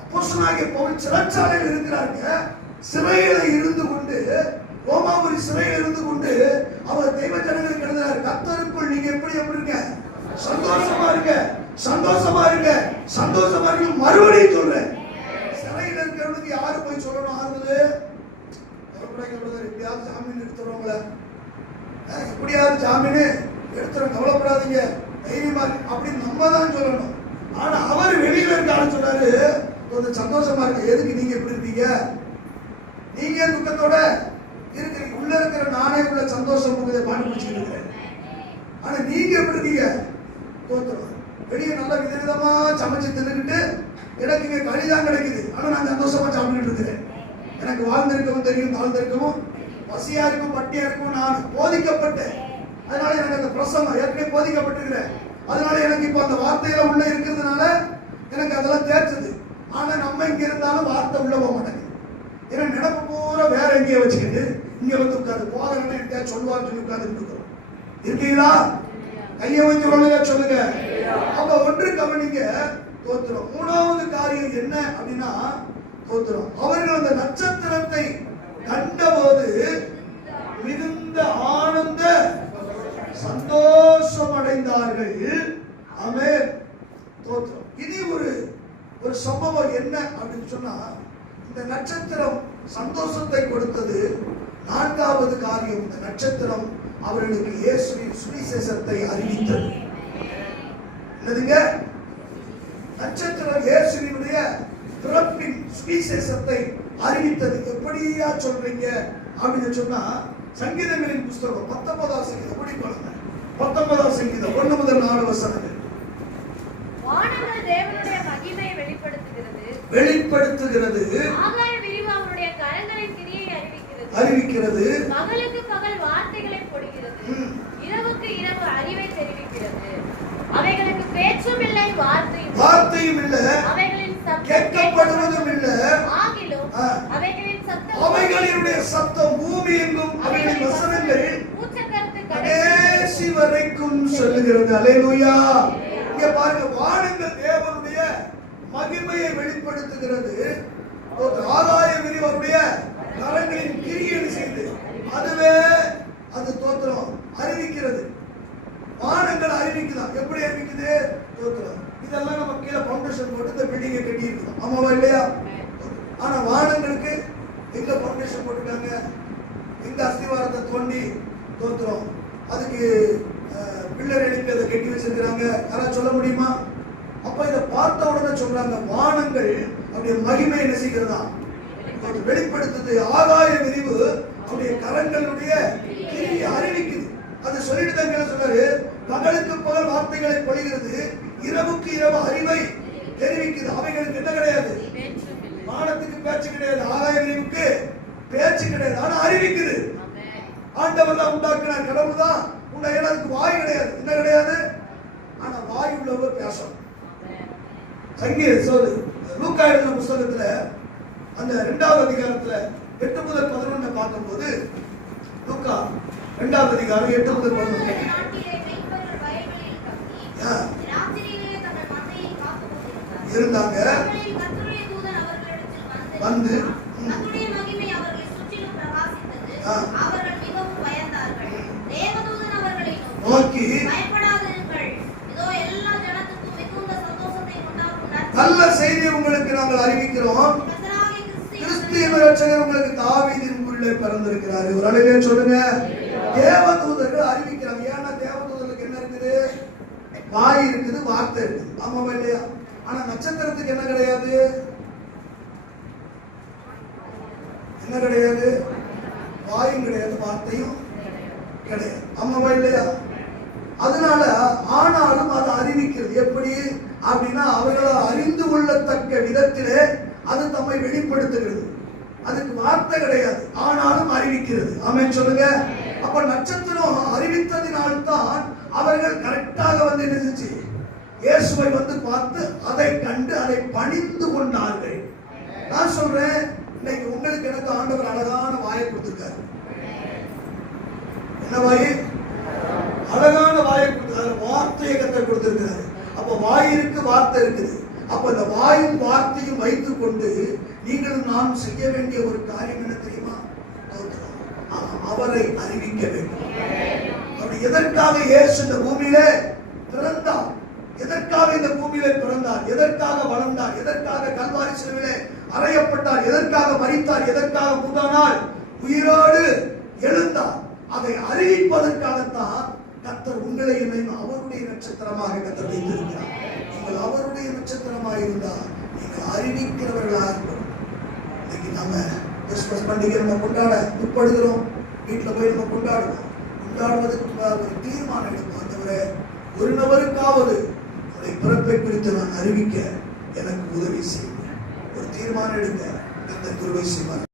அப்போஸ்தலனாகிய பவுல் சிறைச்சாலையில் இருக்கிறாங்க. சிறையில இருந்து கொண்டு, ரோமாபுரி சிறையில் இருந்து கொண்டு அவர் தெய்வ ஜனங்களுக்கு எழுதுறார், கர்த்தருக்குள் நீங்க எப்படி இருக்க, சந்தோஷமா இருங்க, சந்தோஷமா இருங்க, சந்தோஷமா இருங்க. மறுபடியும் சொல்றேன், சிறையில் இருக்கிறவங்களுக்கு யாரு போய் சொல்லணும் ஆறுதல்? எப்படியாவது ஜாமீன் எடுத்துறவங்கள, எப்படியாவது ஜாமீன் எடுத்துறோம், கவலைப்படாதீங்க, தைரியமா அப்படின்னு நம்ம தான் சொல்லணும். ஆனா அவர் வெளியில இருக்கான்னு சொன்னாரு, கொஞ்சம் சந்தோஷமா இருக்கு. எதுக்கு நீங்க எப்படி இருக்கீங்க? நீங்க துக்கத்தோட இருக்கிறீங்க. உள்ள இருக்கிற நானே உள்ள சந்தோஷம் பாட்டு பிடிச்சிட்டு இருக்கிறேன். ஆனா நீங்க எப்படி இருக்கீங்க? தோத்துறோம். வெளியே நல்லா விதவிதமா சமைச்சு தின்னுக்கிட்டு எனக்கு இங்க கனிதான் கிடைக்குது, ஆனா நான் சந்தோஷமா சாப்பிட்டுட்டு இருக்கிறேன். எனக்கு வாழ்ந்திருக்கவும் தெரியும், தாழ்ந்திருக்கவும், பசியா இருக்கும், பட்டியா இருக்கும். நான் போதிக்கப்பட்டேன், அதனால எனக்கு அந்த பிரசங்கம் ஏற்கனவே போதிக்கப்பட்டிருக்கிறேன். அதனால எனக்கு இப்ப அந்த வார்த்தையில உள்ள இருக்கிறதுனால எனக்கு அதெல்லாம் தேய்ச்சது. ஆனா நம்ம இங்க இருந்தாலும் வார்த்தை உள்ள போக மாட்டேங்குது. ஏன்னா நினைப்பு பூரா வேற எங்கேயோ வச்சுக்கிட்டு இங்க வந்து உட்காந்து போதனை என்கிட்ட சொல்லுவான்னு சொல்லி உட்கார்ந்து இருக்கிறோம். இருக்கீங்களா? கையை வச்சு ஒழுங்க சொல்லுங்க. அப்ப ஒன்று கவனிங்க, தோத்துறோம். மூணாவது காரியம் என்ன அப்படின்னா தோத்துறோம். அவர்கள் அந்த நட்சத்திரத்தை கண்டபோது மிகுந்த ஆனந்த சந்தோஷம் அடைந்தார்கள். ஆமென். தோத்துறோம். இனி ஒரு சம்பவம் என்ன அப்படின்னு சொன்னா, இந்த நட்சத்திரம் சந்தோஷத்தை கொடுத்தது. நான்காவது காரியம், இந்த நட்சத்திரம் அவர்களுக்கு இயேசுவின் சுவிசேஷத்தை அறிவித்தது. என்னதுங்க? நட்சத்திரம் இயேசுவினுடைய பிறப்பின் சுவிசேஷத்தை அறிவித்தது. எப்படியா சொல்றீங்க அப்படின்னு சொன்னா, சங்கீதங்களின் புஸ்தகம் 19ஆம் சங்கீதம் எப்படி பாருங்க. 19ஆம் சங்கீதம் 1 முதல் 4 வசனங்கள். வானங்கள் தேவனுடைய மகிமையை வெளிப்படுத்துகிறது. ஆகாய விரிவு அவருடைய கரங்களின் கிரியை அறிவிக்கிறது. பகலுக்கு பகல் வார்த்தைகளை பொழிகிறது. இரவுக்கு இரவு அறிவை தெரிவிக்கிறது. அவைகளுக்கு பேச்சும் இல்லை, வார்த்தையும் இல்லை, அவைகளின் சத்தம் கேட்கப்படுவதும் இல்லை. ஆகிலும் அவைகளினுடைய சத்தம் பூமி எங்கும் அவைகளின் வசனங்கள் கடைசி வரைக்கும் சொல்லுகிறது. அல்லேலூயா. இங்க பாருங்க, வானங்கள் தேவனுடைய மகிமையை வெளிப்படுத்துகிறது. ஆகாய விரிவு அவருடைய கரங்களின் கிரியை செய்து அதுவே அது தோத்திரம் அறிவிக்கிறது. வானங்கள் அறிவிக்குதான். எப்படி அறிவிக்குது? தோத்திரம். இதெல்லாம் நம்ம கீழே பவுண்டேஷன் போட்டு இந்த பில்டிங்கை கட்டி இருக்கோம். ஆமாவா இல்லையா? ஆனா வானங்களுக்கு எங்க பவுண்டேஷன் போட்டுருக்காங்க? எங்க அஸ்திவாரத்தை தோண்டி தோத்துறோம் அதுக்கு பில்லர் எழுப்பி அதை கட்டி வச்சிருக்கிறாங்க. யாராவது சொல்ல முடியுமா? அப்ப இதை பார்த்த உடனே சொல்றாங்க, வானங்கள் அப்படியே மகிமை என்ன செய்கிறதா வெளிப்படுத்துது. ஆகாய விரிவு அவருடைய கரங்களுடைய கிரியை அறிவிக்குது. அது சொல்லிட்டு தான் என்ன சொல்றாரு, பகலுக்கு பகல் வார்த்தைகளை பொழிகிறது, இரவுக்கு இரவு அறிவை தெரிவிக்குது. அவைகளுக்கு என்ன கிடையாது? வானத்துக்கு பேச்சு கிடையாது, ஆகாய விரிவுக்கு பேச்சு கிடையாது, ஆனா அறிவிக்குது. ஆண்டவர் தான் உண்டாக்குனார், கடவுள் தான் உண்டாக்கினார். அதுக்கு வாய் கிடையாது, என்ன கிடையாது, ஆனா வாய் உள்ளவர் பேசணும். சங்கீத சொல்லு லூக்கா எழுதின புஸ்தகத்துல அந்த 2வது அதிகாரத்துல 8 முதல் 11 பார்க்கும்போது, லூக்கா 2வது அதிகாரம் 8 முதல் 11 இருந்தாங்க. வந்து நோக்கி நல்ல செய்தி உங்களுக்கு நாங்கள் அறிவிக்கிறோம், கிறிஸ்து என்ற இரட்சகர் உங்களுக்கு தாவீதின் ஊரிலே பிறந்திருக்கிறார். ஒரு அழகே சொல்லுங்க. தேவதூதர்கள் அறிவிக்கிறாங்க. ஏன்னா தேவதூதர்களுக்கு என்ன இருக்குது? வாய் இருக்குது, வார்த்தை இருக்குது. ஆமாவா இல்லையா? ஆனா நட்சத்திரத்துக்கு என்ன கிடையாது? என்ன கிடையாது? வாயும் கிடையாது, வார்த்தையும் கிடையாது. ஆமாவா இல்லையா? அதனால ஆனாலும் அதை அறிவிக்கிறது. எப்படி அப்படின்னா, அவர்களால் அறிந்து கொள்ளத்தக்க விதத்திலே அது தம்மை வெளிப்படுத்துகிறது. அதுக்கு வார்த்தை கிடையாது, ஆனாலும் அறிவிக்கிறது. ஆமென் சொல்லுங்க. அப்ப நட்சத்திரம் அறிவித்ததினால்தான் அவர்கள் கரெக்டாக வந்து நினைச்சு இயேசுவை வந்து பார்த்து அதை கண்டு அதை பணிந்து கொண்டார்கள். நான் சொல்றேன், இன்னைக்கு உங்களுக்கு எனக்கு ஆண்டவர் அழகான வாயை கொடுத்திருக்காரு. என்ன வாய்? அழகான வாயை கொடுத்திருக்காரு, வார்த்தையை கத்த கொடுத்திருக்கிறாரு. அப்ப வாய் இருக்கு, வார்த்தை இருக்குது. அப்ப இந்த வாயும் வார்த்தையும் வைத்துக் கொண்டு நீங்களும் நான் செய்ய வேண்டிய ஒரு காரியம் என்ன தெரியுமா? அவரை அறிவிக்க வேண்டும். அப்படி எதற்காக இயேசு இந்த பூமியிலே பிறந்தார்? எதற்காக இந்த பூமியிலே பிறந்தார்? எதற்காக வளர்ந்தார்? எதற்காக கல்வாரி சிலுவையிலே அறையப்பட்டார்? எதற்காக மரித்தார்? எதற்காக 3ஆம் நாள் உயிரோடு எழுந்தார்? அதை அறிவிப்பதற்காகத்தான் கர்த்தர் உங்களை என்னையும் அவருடைய நட்சத்திரமாக கர்த்தர் வைத்திருக்கிறார். நீங்கள் அவருடைய நட்சத்திரமாக இருந்தால் நீங்கள் அறிவிக்கிறவர்களாக இருக்கணும். இன்னைக்கு நம்ம கிறிஸ்துமஸ் பண்டிகை நம்ம கொண்டாட முற்படுகிறோம். வீட்டில் போய் நம்ம கொண்டாடுவோம். கொண்டாடுவதற்கு ஒரு தீர்மானம் எடுப்போம். அந்த ஆண்டவரே, ஒரு நபருக்காவது உடைய பிறப்பை குறித்து நான் அறிவிக்க எனக்கு உதவி செய்யுங்க. ஒரு தீர்மானம் எடுக்க அந்த கிருபை செய்வார்.